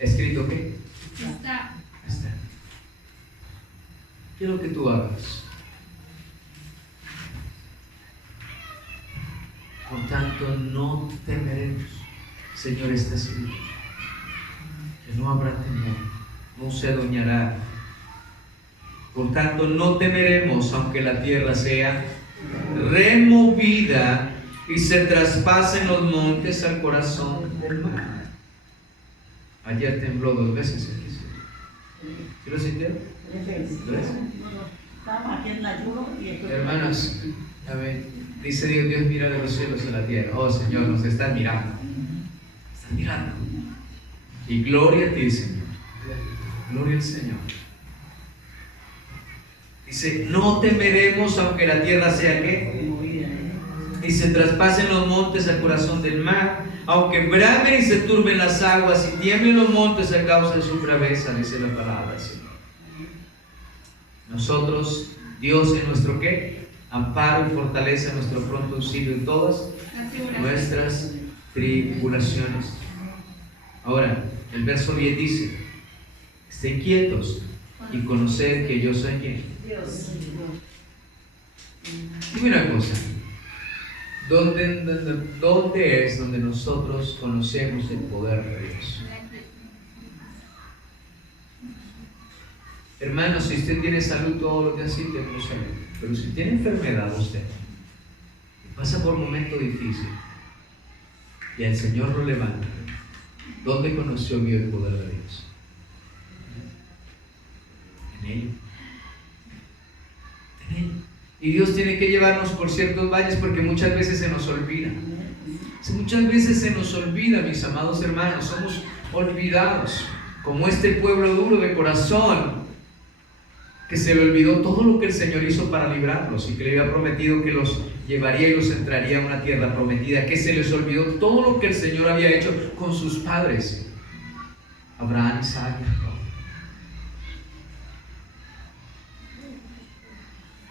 ¿Escrito qué? Está. Quiero que tú hagas. Por tanto, no temeremos. Señor está seguro que no habrá temor, no se adueñará. Por tanto, no temeremos, aunque la tierra sea removida y se traspasen los montes al corazón del mar. Ayer tembló 2 veces aquí. ¿Sí lo sintieron? 3. Hermanos, a ver, dice Dios: Dios mira de los cielos a la tierra. Oh Señor, nos estás mirando. Mirando. Y gloria a ti, Señor. Gloria al Señor. Dice: no temeremos, aunque la tierra sea ¿qué? Y se traspasen los montes al corazón del mar, aunque bramen y se turben las aguas y tiemblen los montes a causa de su braveza, dice la palabra, Señor. Nosotros, Dios es nuestro ¿qué? Amparo y fortaleza, nuestro pronto auxilio en todas nuestras tribulaciones. Ahora, el verso 10 dice: estén quietos y conocer que yo soy ¿quién? Dios. Dime una cosa, ¿dónde es donde nosotros conocemos el poder de Dios? Hermano, si usted tiene salud todos los días, sí tenemos salud, pero si tiene enfermedad usted, pasa por un momento difícil y el Señor lo levanta, ¿dónde conoció vio el poder de Dios? En Él. En Él. Y Dios tiene que llevarnos por ciertos valles porque muchas veces se nos olvida. Muchas veces se nos olvida, mis amados hermanos, somos olvidados, como este pueblo duro de corazón, que se le olvidó todo lo que el Señor hizo para librarlos y que le había prometido que los llevaría y los entraría a una tierra prometida, que se les olvidó todo lo que el Señor había hecho con sus padres, Abraham, Isaac y Jacob.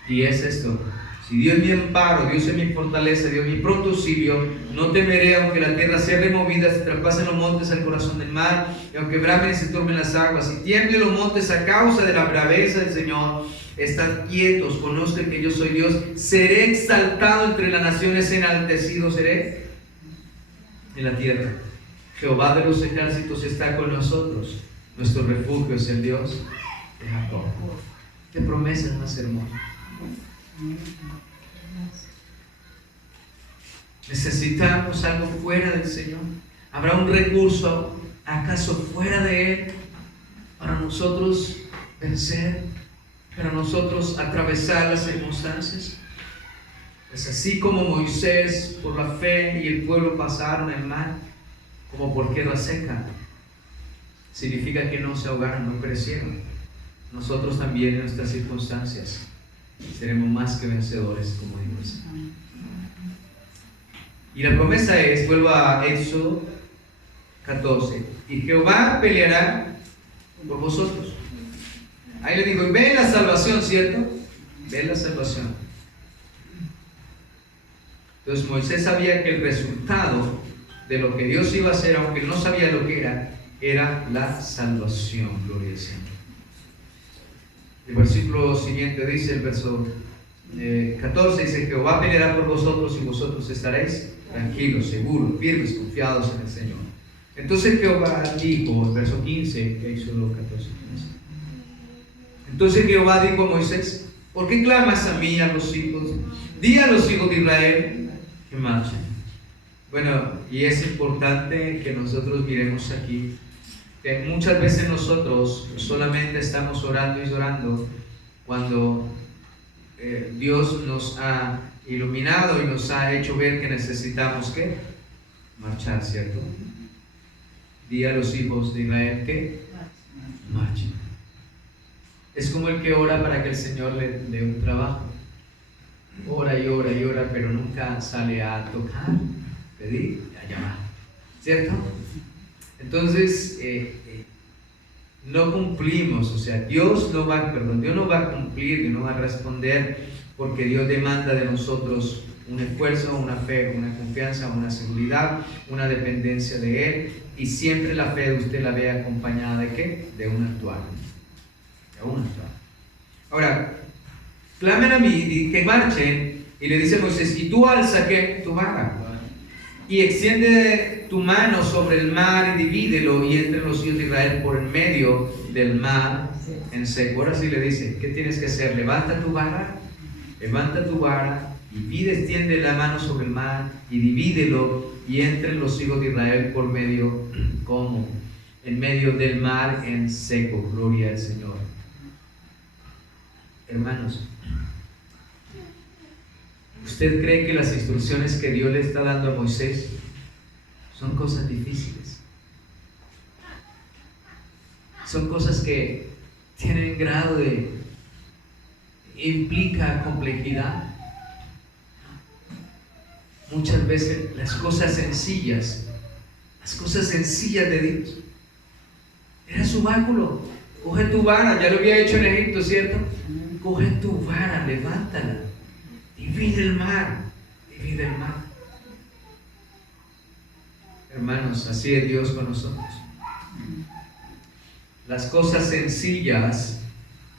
Y es esto: si Dios es mi amparo, Dios es mi fortaleza, Dios es mi pronto auxilio, no temeré aunque la tierra sea removida, se traspasen los montes al corazón del mar, y aunque bramen y se turben las aguas, y tiemblen los montes a causa de la braveza del Señor. Estad quietos, conozcan que yo soy Dios, seré exaltado entre las naciones, enaltecido seré en la tierra. Jehová de los ejércitos está con nosotros, nuestro refugio es el Dios de Jacob. Qué promesas más hermosas. Necesitamos algo fuera del Señor. ¿Habrá un recurso acaso fuera de Él para nosotros vencer, para nosotros atravesar las circunstancias? Pues así como Moisés por la fe y el pueblo pasaron el mar como por tierra seca, significa que no se ahogaron, no perecieron. Nosotros también en nuestras circunstancias seremos más que vencedores, como dijo el Señor. Y la promesa es, vuelvo a Éxodo 14, y Jehová peleará por vosotros. Ahí le digo, ven la salvación, ¿cierto? Ven la salvación. Entonces Moisés sabía que el resultado de lo que Dios iba a hacer, aunque no sabía lo que era la salvación. Gloria al Señor. El versículo siguiente dice, el verso 14, dice: Jehová peleará por vosotros y vosotros estaréis tranquilos, seguros, firmes, confiados en el Señor. Entonces Jehová dijo, el verso 15, Éxodo 14, 15. Entonces Jehová dijo a Moisés: ¿por qué clamas a mí, a los hijos? Di a los hijos de Israel que marchen. Bueno, y es importante que nosotros miremos aquí que muchas veces nosotros solamente estamos orando y orando cuando Dios nos ha iluminado y nos ha hecho ver que necesitamos ¿qué? Marchar, ¿cierto? Di a los hijos de Israel que marchen. Es como el que ora para que el Señor le dé un trabajo. Ora y ora y ora, pero nunca sale a tocar, pedir, a llamar, ¿cierto? Entonces, no cumplimos, o sea, Dios no va a cumplir, Dios no va a responder, porque Dios demanda de nosotros un esfuerzo, una fe, una confianza, una seguridad, una dependencia de Él, y siempre la fe de usted la ve acompañada ¿de qué? De un actuar. De un actuar. Ahora, clamen a mí, que marchen, y le dice Moisés: y tú alza ¿qué? Tu vara, y extiende tu mano sobre el mar y divídelo, y entre los hijos de Israel por en medio del mar en seco. Ahora sí le dice, ¿qué tienes que hacer? Levanta tu vara, y pide, extiende la mano sobre el mar y divídelo, y entre los hijos de Israel por medio, ¿cómo? En medio del mar en seco. Gloria al Señor. Hermanos, ¿usted cree que las instrucciones que Dios le está dando a Moisés son cosas difíciles? Son cosas que tienen grado de... implica complejidad. Muchas veces las cosas sencillas de Dios, era su báculo. Coge tu vara, ya lo había hecho en Egipto, ¿cierto? Coge tu vara, levántala, divide el mar. Hermanos, así es Dios con nosotros. Las cosas sencillas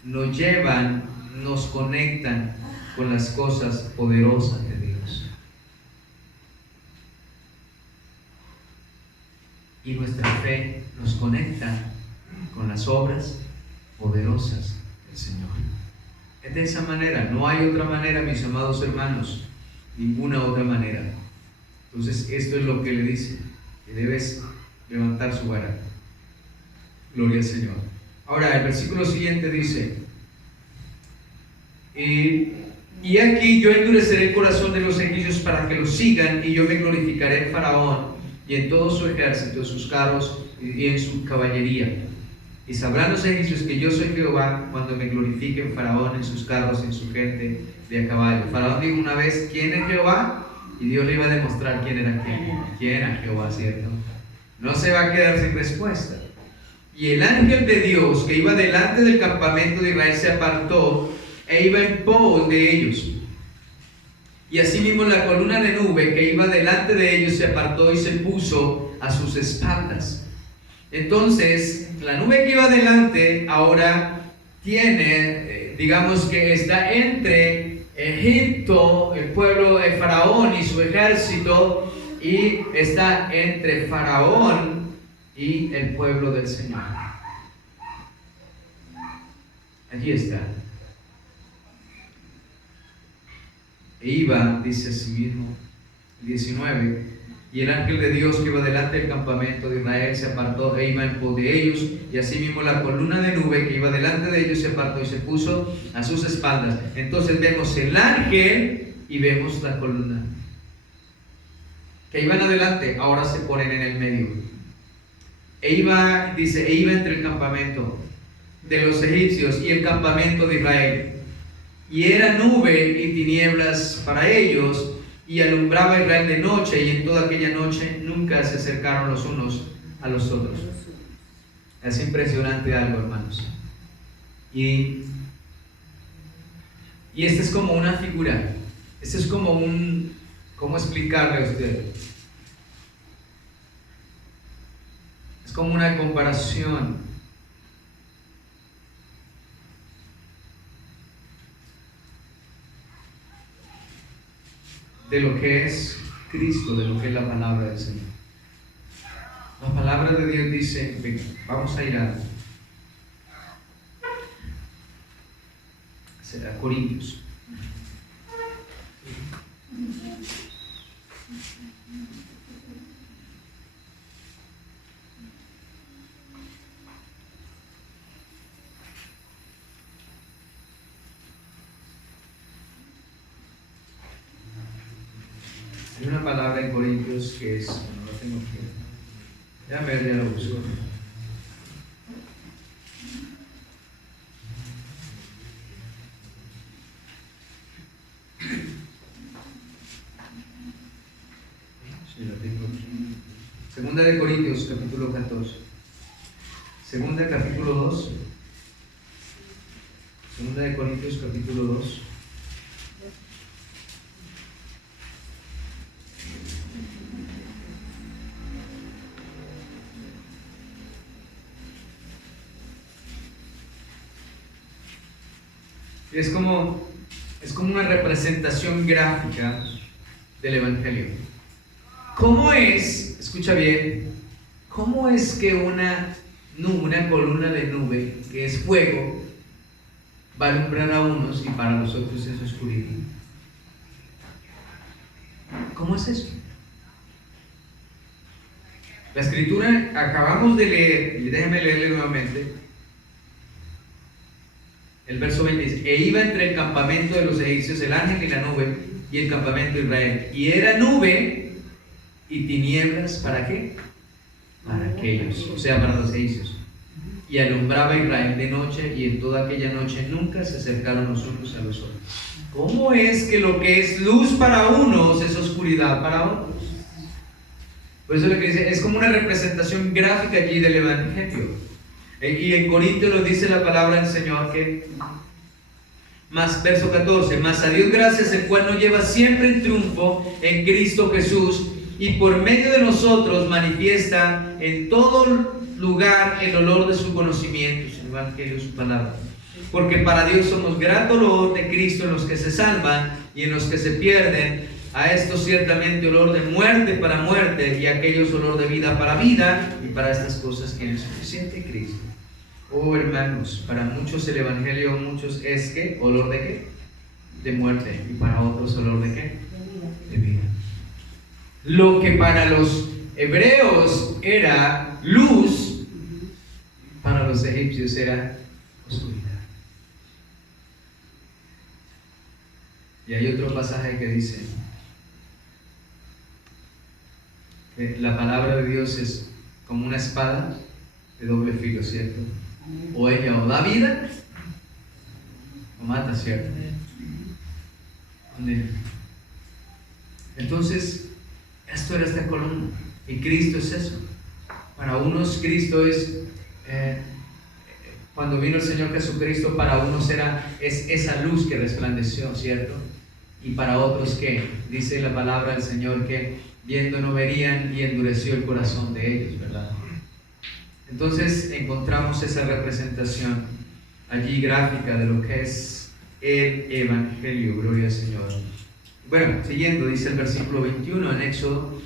nos llevan, nos conectan con las cosas poderosas de Dios. Y nuestra fe nos conecta con las obras poderosas del Señor. Es de esa manera, no hay otra manera, mis amados hermanos, ninguna otra manera. Entonces, esto es lo que le dice, que debes levantar su vara. Gloria al Señor. Ahora, el versículo siguiente dice: y aquí yo endureceré el corazón de los egipcios para que los sigan, y yo me glorificaré en Faraón y en todo su ejército, en sus carros y en su caballería. Y sabrán los egipcios que yo soy Jehová cuando me glorifique en Faraón, en sus carros y en su gente de a caballo. Faraón dijo una vez: ¿quién es Jehová? Y Dios le iba a demostrar quién era quién. ¿Quién era Jehová, cierto? No se va a quedar sin respuesta. Y el ángel de Dios que iba delante del campamento de Israel se apartó e iba en pos de ellos. Y asimismo la columna de nube que iba delante de ellos se apartó y se puso a sus espaldas. Entonces, la nube que iba delante ahora tiene, digamos que está entre Egipto, el pueblo de Faraón y su ejército, y está entre Faraón y el pueblo del Señor. Allí está. E iba, dice así mismo, 19, y el ángel de Dios que iba delante del campamento de Israel se apartó e iba en pos de ellos, y asimismo la columna de nube que iba delante de ellos se apartó y se puso a sus espaldas. Entonces vemos el ángel y vemos la columna que iban adelante, ahora se ponen en el medio. E iba, dice, e iba entre el campamento de los egipcios y el campamento de Israel, y era nube y tinieblas para ellos, y alumbraba a Israel de noche, y en toda aquella noche nunca se acercaron los unos a los otros. Es impresionante algo, hermanos. Y esta es como una figura, este es como un, ¿cómo explicarle a usted? Es como una comparación de lo que es Cristo, de lo que es la palabra del Señor. La palabra de Dios dice, venga, vamos a ir a Corintios. Hay una palabra en Corintios que es, no la tengo aquí, ya lo busco. Sí, la tengo aquí. Segunda de Corintios, capítulo 14. Segunda, capítulo 2. Segunda de Corintios, capítulo 2. Es como una representación gráfica del Evangelio. ¿Cómo es, escucha bien, cómo es que una columna de nube, que es fuego, va a alumbrar a unos y para los otros es oscuridad? ¿Cómo es eso? La escritura acabamos de leer, y déjame leerle nuevamente. El verso 20 dice: e iba entre el campamento de los egipcios el ángel y la nube, y el campamento de Israel. Y era nube y tinieblas, ¿para qué? Para aquellos, o sea, para los egipcios. Y alumbraba a Israel de noche, y en toda aquella noche nunca se acercaron los unos a los otros. ¿Cómo es que lo que es luz para unos es oscuridad para otros? Por eso lo que dice, es como una representación gráfica allí del Evangelio. Y en Corintios nos dice la palabra del Señor que, más verso 14, mas a Dios gracias, el cual nos lleva siempre en triunfo en Cristo Jesús, y por medio de nosotros manifiesta en todo lugar el olor de su conocimiento, su Evangelio, su palabra. porque para Dios somos gran dolor de Cristo en los que se salvan y en los que se pierden. A estos ciertamente olor de muerte para muerte, y a aquellos olor de vida para vida, y para estas cosas tiene suficiente Cristo. Oh hermanos, para muchos el Evangelio, muchos es que olor de qué? De muerte, y para otros olor de qué? De vida. Lo que para los hebreos era luz, para los egipcios era oscuridad. Y hay otro pasaje que dice que la palabra de Dios es como una espada de doble filo, ¿cierto? O ella o da vida o mata, ¿cierto? Entonces, esto era esta columna, y Cristo es eso. Para unos Cristo es cuando vino el Señor Jesucristo, para unos es esa luz que resplandeció, ¿cierto? Y para otros, ¿qué? Dice la palabra del Señor que viendo no verían, y endureció el corazón de ellos, ¿verdad? Entonces encontramos esa representación allí gráfica de lo que es el Evangelio. Gloria al Señor. Bueno, siguiendo, dice el versículo 21 en Éxodo: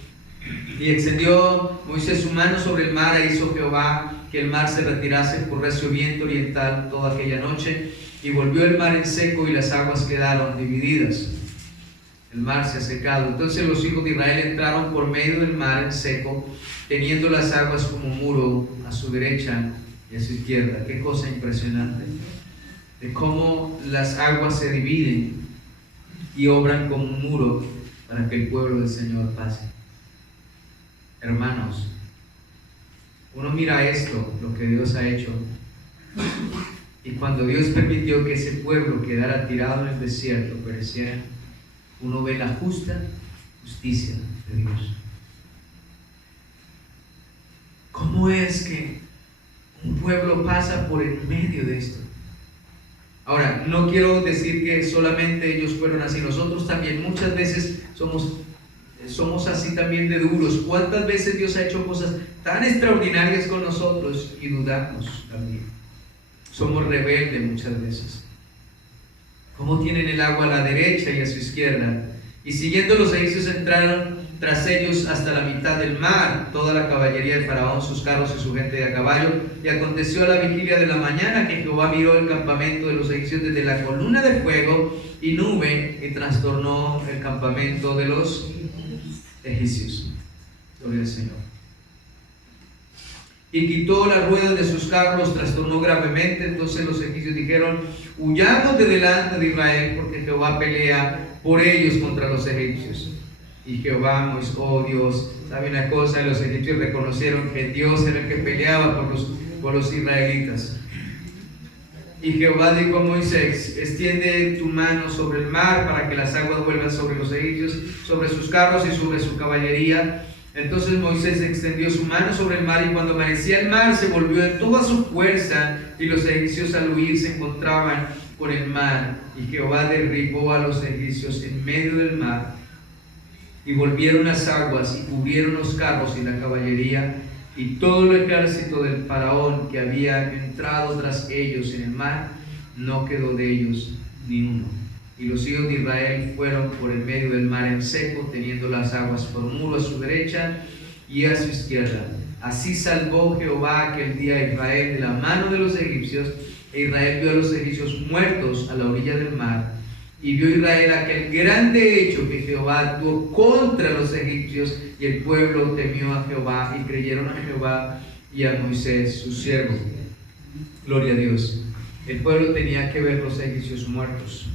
y extendió Moisés su mano sobre el mar, e hizo Jehová que el mar se retirase por recio viento oriental toda aquella noche, y volvió el mar en seco, y las aguas quedaron divididas. El mar se ha secado. Entonces los hijos de Israel entraron por medio del mar en seco, teniendo las aguas como muro a su derecha y a su izquierda. Qué cosa impresionante, de cómo las aguas se dividen y obran como un muro para que el pueblo del Señor pase. Hermanos, uno mira esto, lo que Dios ha hecho, y cuando Dios permitió que ese pueblo quedara tirado en el desierto, pereciera, uno ve la justicia de Dios. ¿Cómo es que un pueblo pasa por el medio de esto? Ahora, no quiero decir que solamente ellos fueron así, nosotros también muchas veces somos así también de duros. ¿Cuántas veces Dios ha hecho cosas tan extraordinarias con nosotros y dudamos también? Somos rebeldes muchas veces. ¿Cómo tienen el agua a la derecha y a su izquierda? Y siguiendo los egipcios entraron tras ellos hasta la mitad del mar, toda la caballería de Faraón, sus carros y su gente de a caballo. Y aconteció a la vigilia de la mañana que Jehová miró el campamento de los egipcios desde la columna de fuego y nube, y trastornó el campamento de los egipcios. Gloria al Señor. Y quitó las ruedas de sus carros, trastornó gravemente. Entonces los egipcios dijeron: huyamos de delante de Israel, porque Jehová pelea por ellos contra los egipcios. Y Jehová, oh Dios, ¿sabe una cosa? Los egipcios reconocieron que Dios era el que peleaba por los israelitas. Y Jehová dijo a Moisés: extiende tu mano sobre el mar para que las aguas vuelvan sobre los egipcios, sobre sus carros y sobre su caballería. Entonces Moisés extendió su mano sobre el mar, y cuando amanecía el mar se volvió en toda su fuerza, y los egipcios al huir se encontraban con el mar. Y Jehová derribó a los egipcios en medio del mar, y volvieron las aguas y cubrieron los carros y la caballería, y todo el ejército del faraón que había entrado tras ellos en el mar, no quedó de ellos ni uno. Y los hijos de Israel fueron por el medio del mar en seco, teniendo las aguas por muro a su derecha y a su izquierda. Así salvó Jehová aquel día a Israel de la mano de los egipcios, e Israel vio a los egipcios muertos a la orilla del mar. Y vio Israel aquel grande hecho que Jehová actuó contra los egipcios, y el pueblo temió a Jehová, y creyeron a Jehová y a Moisés su siervo. Gloria a Dios. El pueblo tenía que ver los egipcios muertos.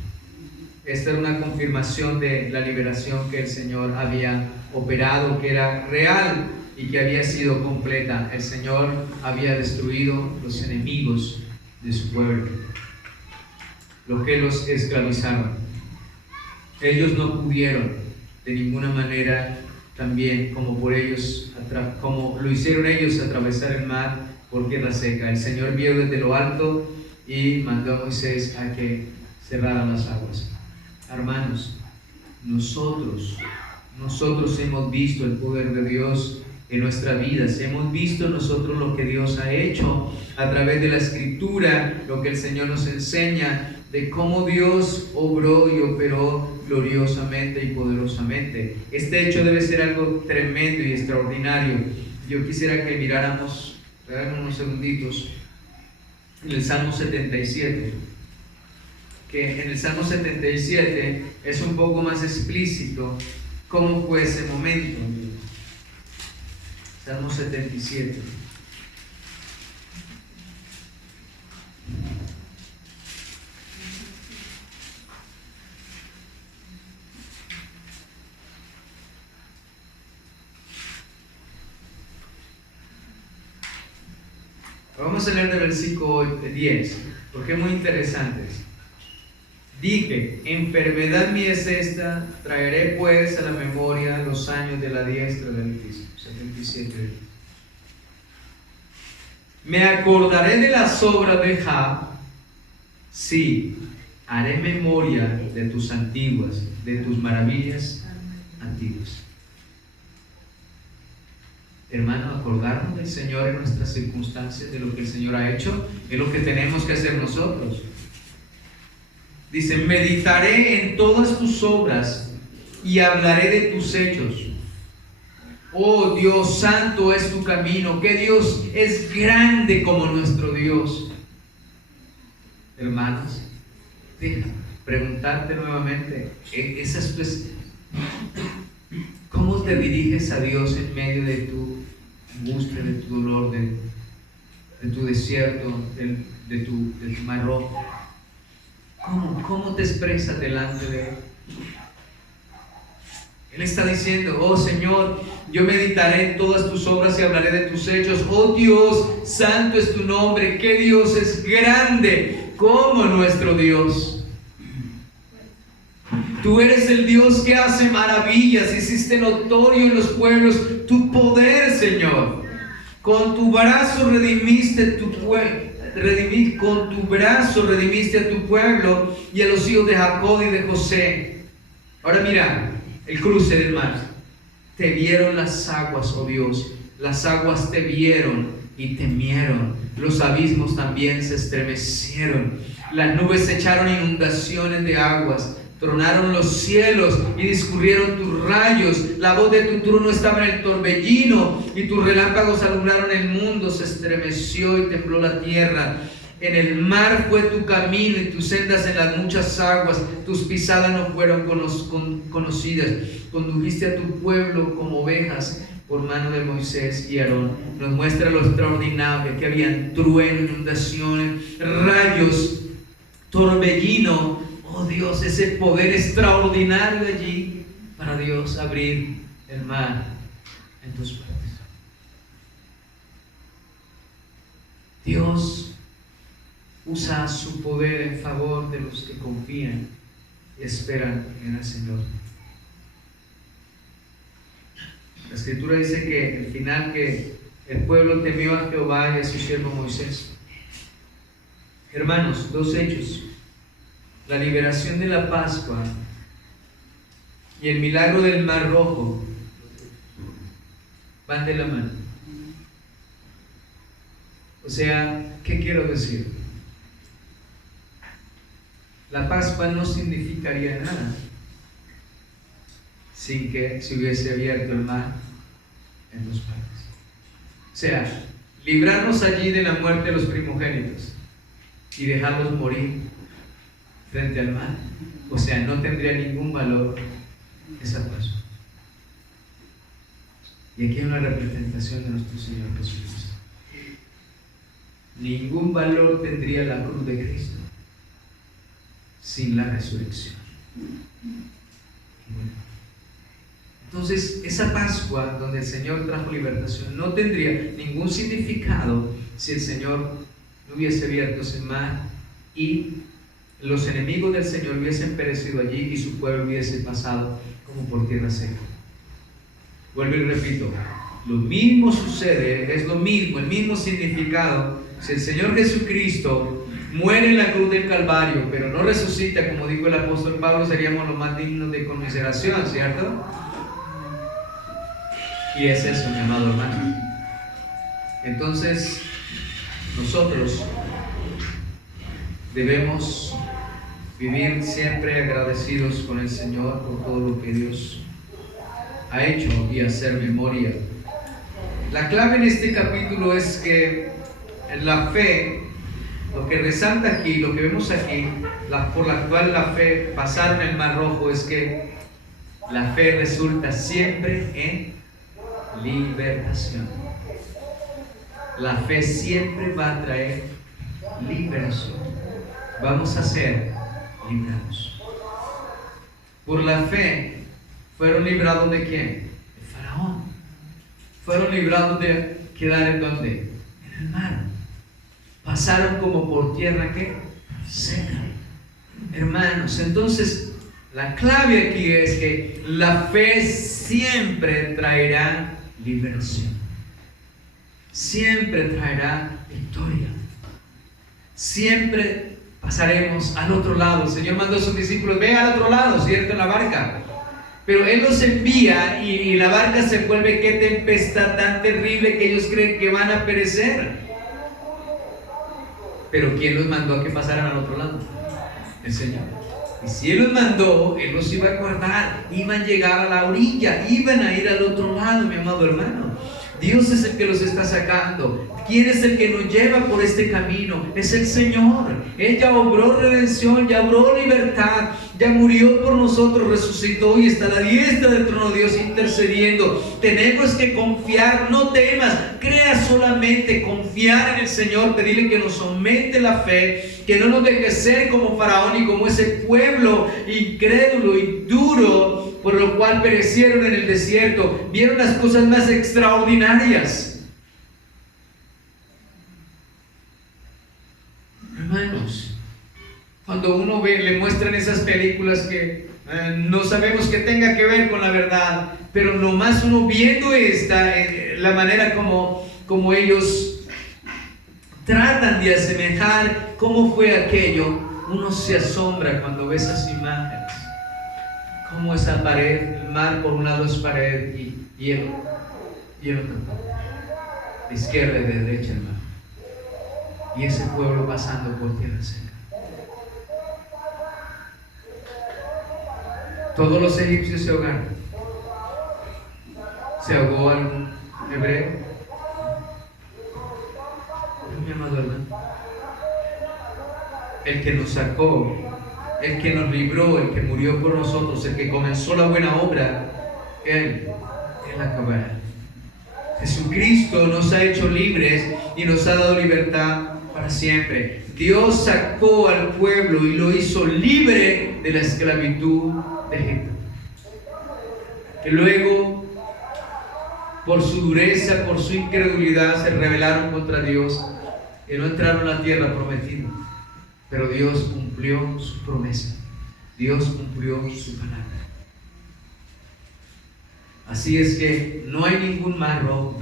Esta es una confirmación de la liberación que el Señor había operado, que era real y que había sido completa. El Señor había destruido los enemigos de su pueblo, los que los esclavizaron. Ellos no pudieron de ninguna manera, también como lo hicieron ellos, atravesar el mar por tierra seca. El Señor vio desde lo alto y mandó a Moisés a que cerraran las aguas. Hermanos, nosotros hemos visto el poder de Dios en nuestras vidas. Hemos visto nosotros lo que Dios ha hecho a través de la Escritura, lo que el Señor nos enseña de cómo Dios obró y operó gloriosamente y poderosamente. Este hecho debe ser algo tremendo y extraordinario. Yo quisiera que miráramos, regálame unos segunditos, en el Salmo 77, que en el Salmo 77 es un poco más explícito cómo fue ese momento. Salmo 77. Vamos a leer del versículo 10, porque es muy interesante. Dije, enfermedad mía es esta, traeré pues a la memoria los años de la diestra del Altísimo. 77. Me acordaré de las obras de Jah, sí, haré memoria de tus antiguas, de tus maravillas antiguas. Hermano, acordarnos del Señor en nuestras circunstancias, de lo que el Señor ha hecho, es lo que tenemos que hacer nosotros. Dice, meditaré en todas tus obras y hablaré de tus hechos. Oh Dios, santo es tu camino, que Dios es grande como nuestro Dios. Hermanos, deja preguntarte nuevamente, ¿cómo te diriges a Dios en medio de tu angustia, de tu dolor, de tu desierto, de tu mar rojo? ¿Cómo te expresas delante de Él? Él está diciendo, oh Señor, yo meditaré en todas tus obras y hablaré de tus hechos. Oh Dios, santo es tu nombre, que Dios es grande como nuestro Dios. Tú eres el Dios que hace maravillas, hiciste notorio en los pueblos tu poder, Señor. Con tu brazo redimiste con tu brazo redimiste a tu pueblo y a los hijos de Jacob y de José. Ahora mira, el cruce del mar. Te vieron las aguas, oh Dios, las aguas te vieron y temieron. Los abismos también se estremecieron. Las nubes echaron inundaciones de aguas. Tronaron los cielos y discurrieron tus rayos. La voz de tu trono estaba en el torbellino y tus relámpagos alumbraron el mundo. Se estremeció y tembló la tierra. En el mar fue tu camino y tus sendas en las muchas aguas. Tus pisadas no fueron conocidas. Condujiste a tu pueblo como ovejas por mano de Moisés y Aarón. Nos muestra lo extraordinario, que habían trueno, inundaciones, rayos, torbellino. Oh Dios, ese poder extraordinario allí para Dios abrir el mar en tus manos. Dios usa su poder en favor de los que confían y esperan en el Señor. La Escritura dice que al final que el pueblo temió a Jehová y a su siervo Moisés. Hermanos, dos hechos. La liberación de la Pascua y el milagro del Mar Rojo van de la mano. O sea, ¿qué quiero decir? La Pascua no significaría nada sin que se hubiese abierto el mar en dos partes. O sea, librarnos allí de la muerte de los primogénitos y dejarlos morir frente al mar, o sea, no tendría ningún valor esa Pascua. Y aquí hay una representación de nuestro Señor Jesucristo. Ningún valor tendría la cruz de Cristo sin la resurrección. Entonces, esa Pascua donde el Señor trajo liberación no tendría ningún significado si el Señor no hubiese abierto ese mar y los enemigos del Señor hubiesen perecido allí y su pueblo hubiese pasado como por tierra seca. Vuelvo y repito, lo mismo sucede, es lo mismo, el mismo significado. Si el Señor Jesucristo muere en la cruz del Calvario, pero no resucita, como dijo el apóstol Pablo, seríamos los más dignos de conmiseración, ¿cierto? Y es eso, mi amado hermano. Entonces, nosotros debemos vivir siempre agradecidos con el Señor por todo lo que Dios ha hecho y hacer memoria. La clave en este capítulo es que la fe, lo que resalta aquí, lo que vemos aquí, por la cual la fe pasaron el Mar Rojo, es que la fe resulta siempre en liberación. La fe siempre va a traer liberación. Vamos a ser librados. Por la fe, ¿fueron librados de quién? De Faraón. Fueron librados de quedar en ¿dónde? En el mar. Pasaron como por tierra ¿qué? Seca. Hermanos, entonces la clave aquí es que la fe siempre traerá liberación. Siempre traerá victoria. Siempre pasaremos al otro lado. El Señor mandó a sus discípulos: ve al otro lado, ¿cierto? En la barca. Pero Él los envía y la barca se vuelve qué tempestad tan terrible que ellos creen que van a perecer. Pero ¿quién los mandó a que pasaran al otro lado? El Señor. Y si Él los mandó, Él los iba a guardar. Iban a llegar a la orilla, iban a ir al otro lado, mi amado hermano. Dios es el que los está sacando. ¿Quién es el que nos lleva por este camino? Es el Señor. Él ya obró redención, ya obró libertad, ya murió por nosotros, resucitó y está a la diestra del trono de Dios intercediendo. Tenemos que confiar, no temas, crea solamente, confiar en el Señor, pedirle que nos aumente la fe, que no nos deje ser como Faraón y como ese pueblo incrédulo y duro, por lo cual perecieron en el desierto. Vieron las cosas más extraordinarias. Hermanos, cuando uno ve, le muestran esas películas que no sabemos que tenga que ver con la verdad, pero nomás uno viendo la manera como ellos tratan de asemejar cómo fue aquello, uno se asombra cuando ve esas imágenes. Como esa pared, el mar por un lado es pared y hielo, de izquierda y de derecha el mar. Y ese pueblo pasando por tierra seca. Todos los egipcios se ahogaron. ¿Se ahogó algún hebreo? No, mi amado hermano. El que nos sacó, el que nos libró, el que murió por nosotros, el que comenzó la buena obra, Él acabará. Jesucristo nos ha hecho libres y nos ha dado libertad para siempre. Dios sacó al pueblo y lo hizo libre de la esclavitud de Egipto. Que luego, por su dureza, por su incredulidad, se rebelaron contra Dios y no entraron a la tierra prometida. Pero Dios cumplió su promesa. Dios cumplió su palabra. Así es que no hay ningún mar rojo,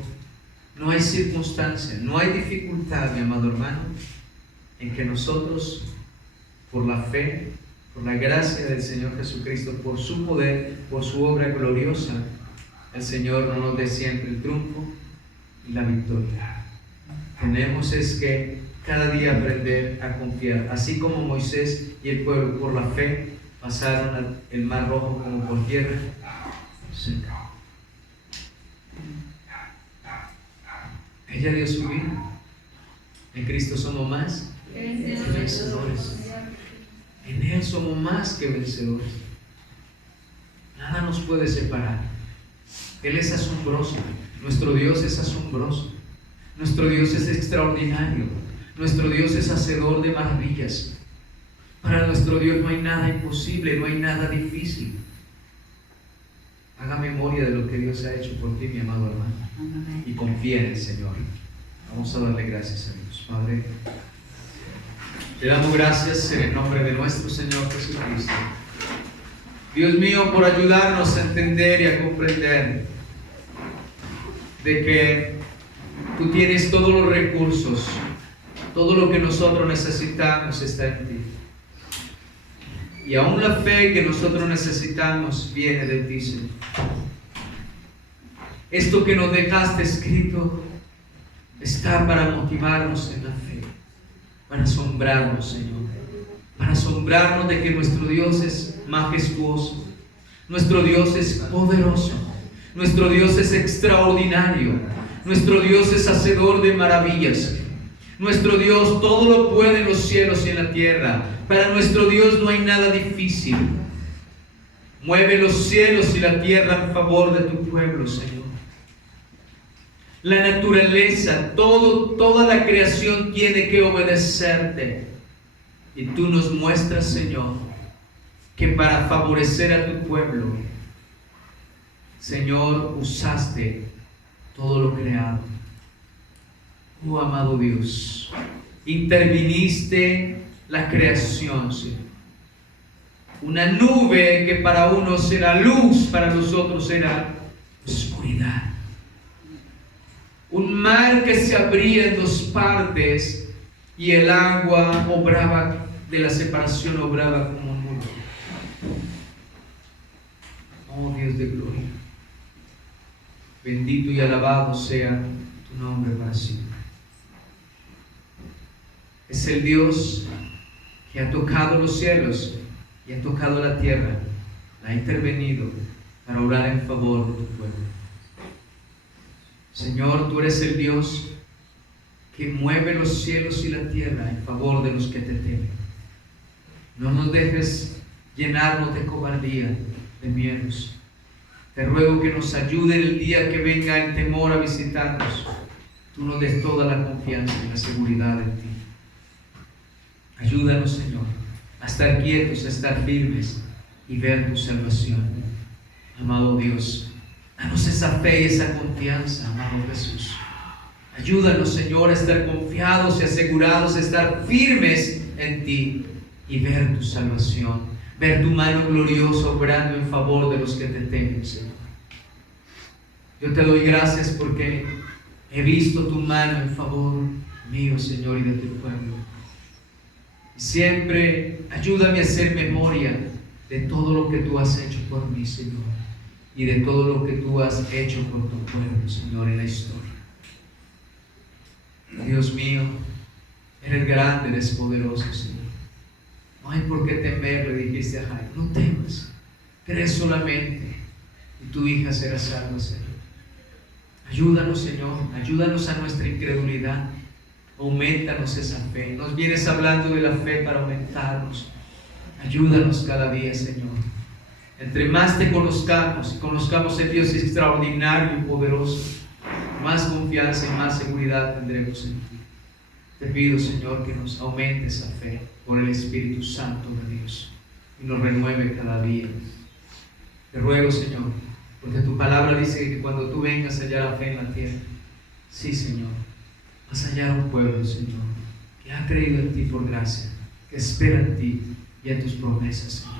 no hay circunstancia, no hay dificultad, mi amado hermano, en que nosotros, por la fe, por la gracia del Señor Jesucristo, por su poder, por su obra gloriosa, el Señor no nos dé siempre el triunfo y la victoria. Tenemos es que cada día aprender a confiar, así como Moisés y el pueblo por la fe pasaron el mar rojo como por tierra seca. Ella dio su vida. En Cristo somos más que vencedores. En Él somos más que vencedores. Nada nos puede separar. Él es asombroso. Nuestro Dios es asombroso. Nuestro Dios es extraordinario. Nuestro Dios es hacedor de maravillas. Para nuestro Dios no hay nada imposible, no hay nada difícil. Haga memoria de lo que Dios ha hecho por ti, mi amado hermano, y confía en el Señor. Vamos a darle gracias a Dios. Padre, te damos gracias en el nombre de nuestro Señor Jesucristo. Dios mío, por ayudarnos a entender y a comprender de que tú tienes todos los recursos, todo lo que nosotros necesitamos está en ti. Y aún la fe que nosotros necesitamos viene de ti, Señor. Esto que nos dejaste escrito está para motivarnos en la fe, para asombrarnos, Señor, para asombrarnos de que nuestro Dios es majestuoso, nuestro Dios es poderoso, nuestro Dios es extraordinario, nuestro Dios es hacedor de maravillas, nuestro Dios todo lo puede en los cielos y en la tierra. Para nuestro Dios no hay nada difícil. Mueve los cielos y la tierra en favor de tu pueblo, Señor. La naturaleza, toda la creación tiene que obedecerte. Y tú nos muestras, Señor, que para favorecer a tu pueblo, Señor, usaste todo lo creado. Oh, amado Dios, interviniste la creación, Señor. Una nube que para unos era luz, para nosotros era oscuridad. Un mar que se abría en dos partes y el agua obraba de la separación, obraba como un muro. Oh Dios de gloria, bendito y alabado sea tu nombre para siempre. Es el Dios que ha tocado los cielos y ha tocado la tierra, ha intervenido para orar en favor de tu pueblo. Señor, tú eres el Dios que mueve los cielos y la tierra en favor de los que te temen. No nos dejes llenarnos de cobardía, de miedos. Te ruego que nos ayude en el día que venga el temor a visitarnos. Tú nos des toda la confianza y la seguridad en ti. Ayúdanos, Señor, a estar quietos, a estar firmes y ver tu salvación. Amado Dios, danos esa fe y esa confianza, amado Jesús. Ayúdanos, Señor, a estar confiados y asegurados, a estar firmes en ti y ver tu salvación, ver tu mano gloriosa obrando en favor de los que te temen, Señor. Yo te doy gracias porque he visto tu mano en favor mío, Señor, y de tu pueblo. Siempre ayúdame a hacer memoria de todo lo que tú has hecho por mí, Señor, y de todo lo que tú has hecho por tu pueblo, Señor, en la historia. Dios mío, eres grande, eres poderoso, Señor. No hay por qué temer, le dijiste a Jairo. No temas, cree solamente y tu hija será salva, Señor. Ayúdanos, Señor, ayúdanos a nuestra incredulidad. Aumentanos esa fe. Nos vienes hablando de la fe para aumentarnos. Ayúdanos cada día, Señor. Entre más te conozcamos y conozcamos el Dios extraordinario y poderoso, más confianza y más seguridad tendremos en ti. Te pido, Señor, que nos aumente esa fe por el Espíritu Santo de Dios y nos renueve cada día. Te ruego, Señor, porque tu palabra dice que cuando tú vengas hallar fe en la tierra. Sí, Señor, vas a hallar un pueblo, Señor, que ha creído en ti por gracia, que espera en ti y en tus promesas, Señor.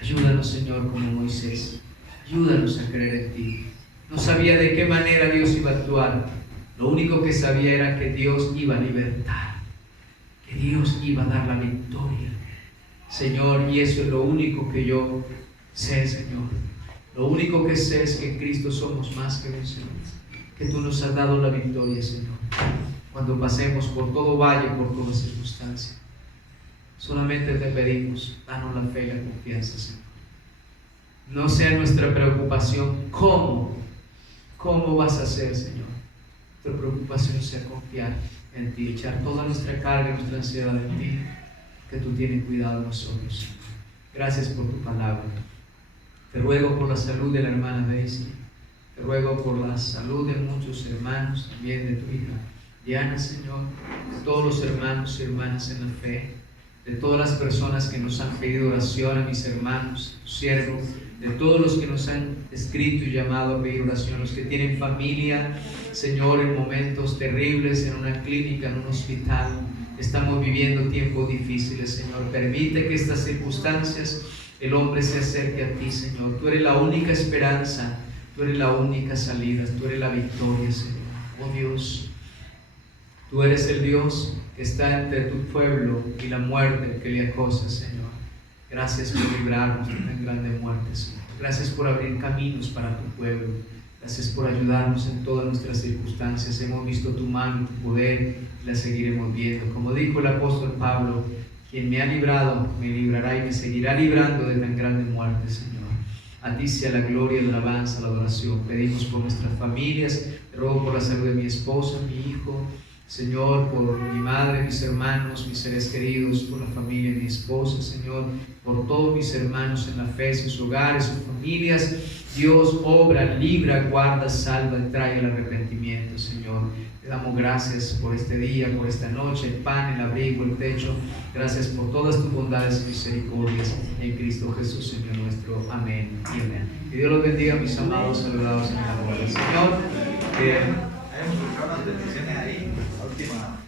Ayúdanos, Señor, como Moisés. Ayúdanos a creer en ti. No sabía de qué manera Dios iba a actuar. Lo único que sabía era que Dios iba a libertar, que Dios iba a dar la victoria, Señor, y eso es lo único que yo sé, Señor. Lo único que sé es que en Cristo somos más que vencedores, que tú nos has dado la victoria, Señor, cuando pasemos por todo valle, por toda circunstancia. Solamente te pedimos, danos la fe y la confianza, Señor. No sea nuestra preocupación cómo vas a hacer, Señor. Nuestra preocupación sea confiar en ti, echar toda nuestra carga, nuestra ansiedad en ti, que tú tienes cuidado de nosotros, Señor. Gracias por tu palabra. Te ruego por la salud de la hermana Daisy. Te ruego por la salud de muchos hermanos, también de tu hija Diana, Señor, de todos los hermanos y hermanas en la fe, de todas las personas que nos han pedido oración, a mis hermanos, tus siervos, de todos los que nos han escrito y llamado a pedir oración, los que tienen familia, Señor, en momentos terribles, en una clínica, en un hospital. Estamos viviendo tiempos difíciles, Señor. Permite que estas circunstancias el hombre se acerque a ti, Señor. Tú eres la única esperanza, tú eres la única salida, tú eres la victoria, Señor. Oh Dios, tú eres el Dios que está entre tu pueblo y la muerte que le acosa, Señor. Gracias por librarnos de tan grande muerte, Señor. Gracias por abrir caminos para tu pueblo. Gracias por ayudarnos en todas nuestras circunstancias. Hemos visto tu mano, tu poder, y la seguiremos viendo. Como dijo el apóstol Pablo, quien me ha librado, me librará y me seguirá librando de tan grande muerte, Señor. A ti sea la gloria, la alabanza, la adoración. Pedimos por nuestras familias, te ruego por la salud de mi esposa, mi hijo, Señor, por mi madre, mis hermanos, mis seres queridos, por la familia de mi esposa, Señor, por todos mis hermanos en la fe, sus hogares, sus familias. Dios obra, libra, guarda, salva, trae el arrepentimiento, Señor. Te damos gracias por este día, por esta noche, el pan, el abrigo, el techo. Gracias por todas tus bondades y misericordias en Cristo Jesús, Señor nuestro. Amén y amén. Que Dios los bendiga, mis amados, saludados en el amor del Señor. Hay unas bendiciones ahí, la última.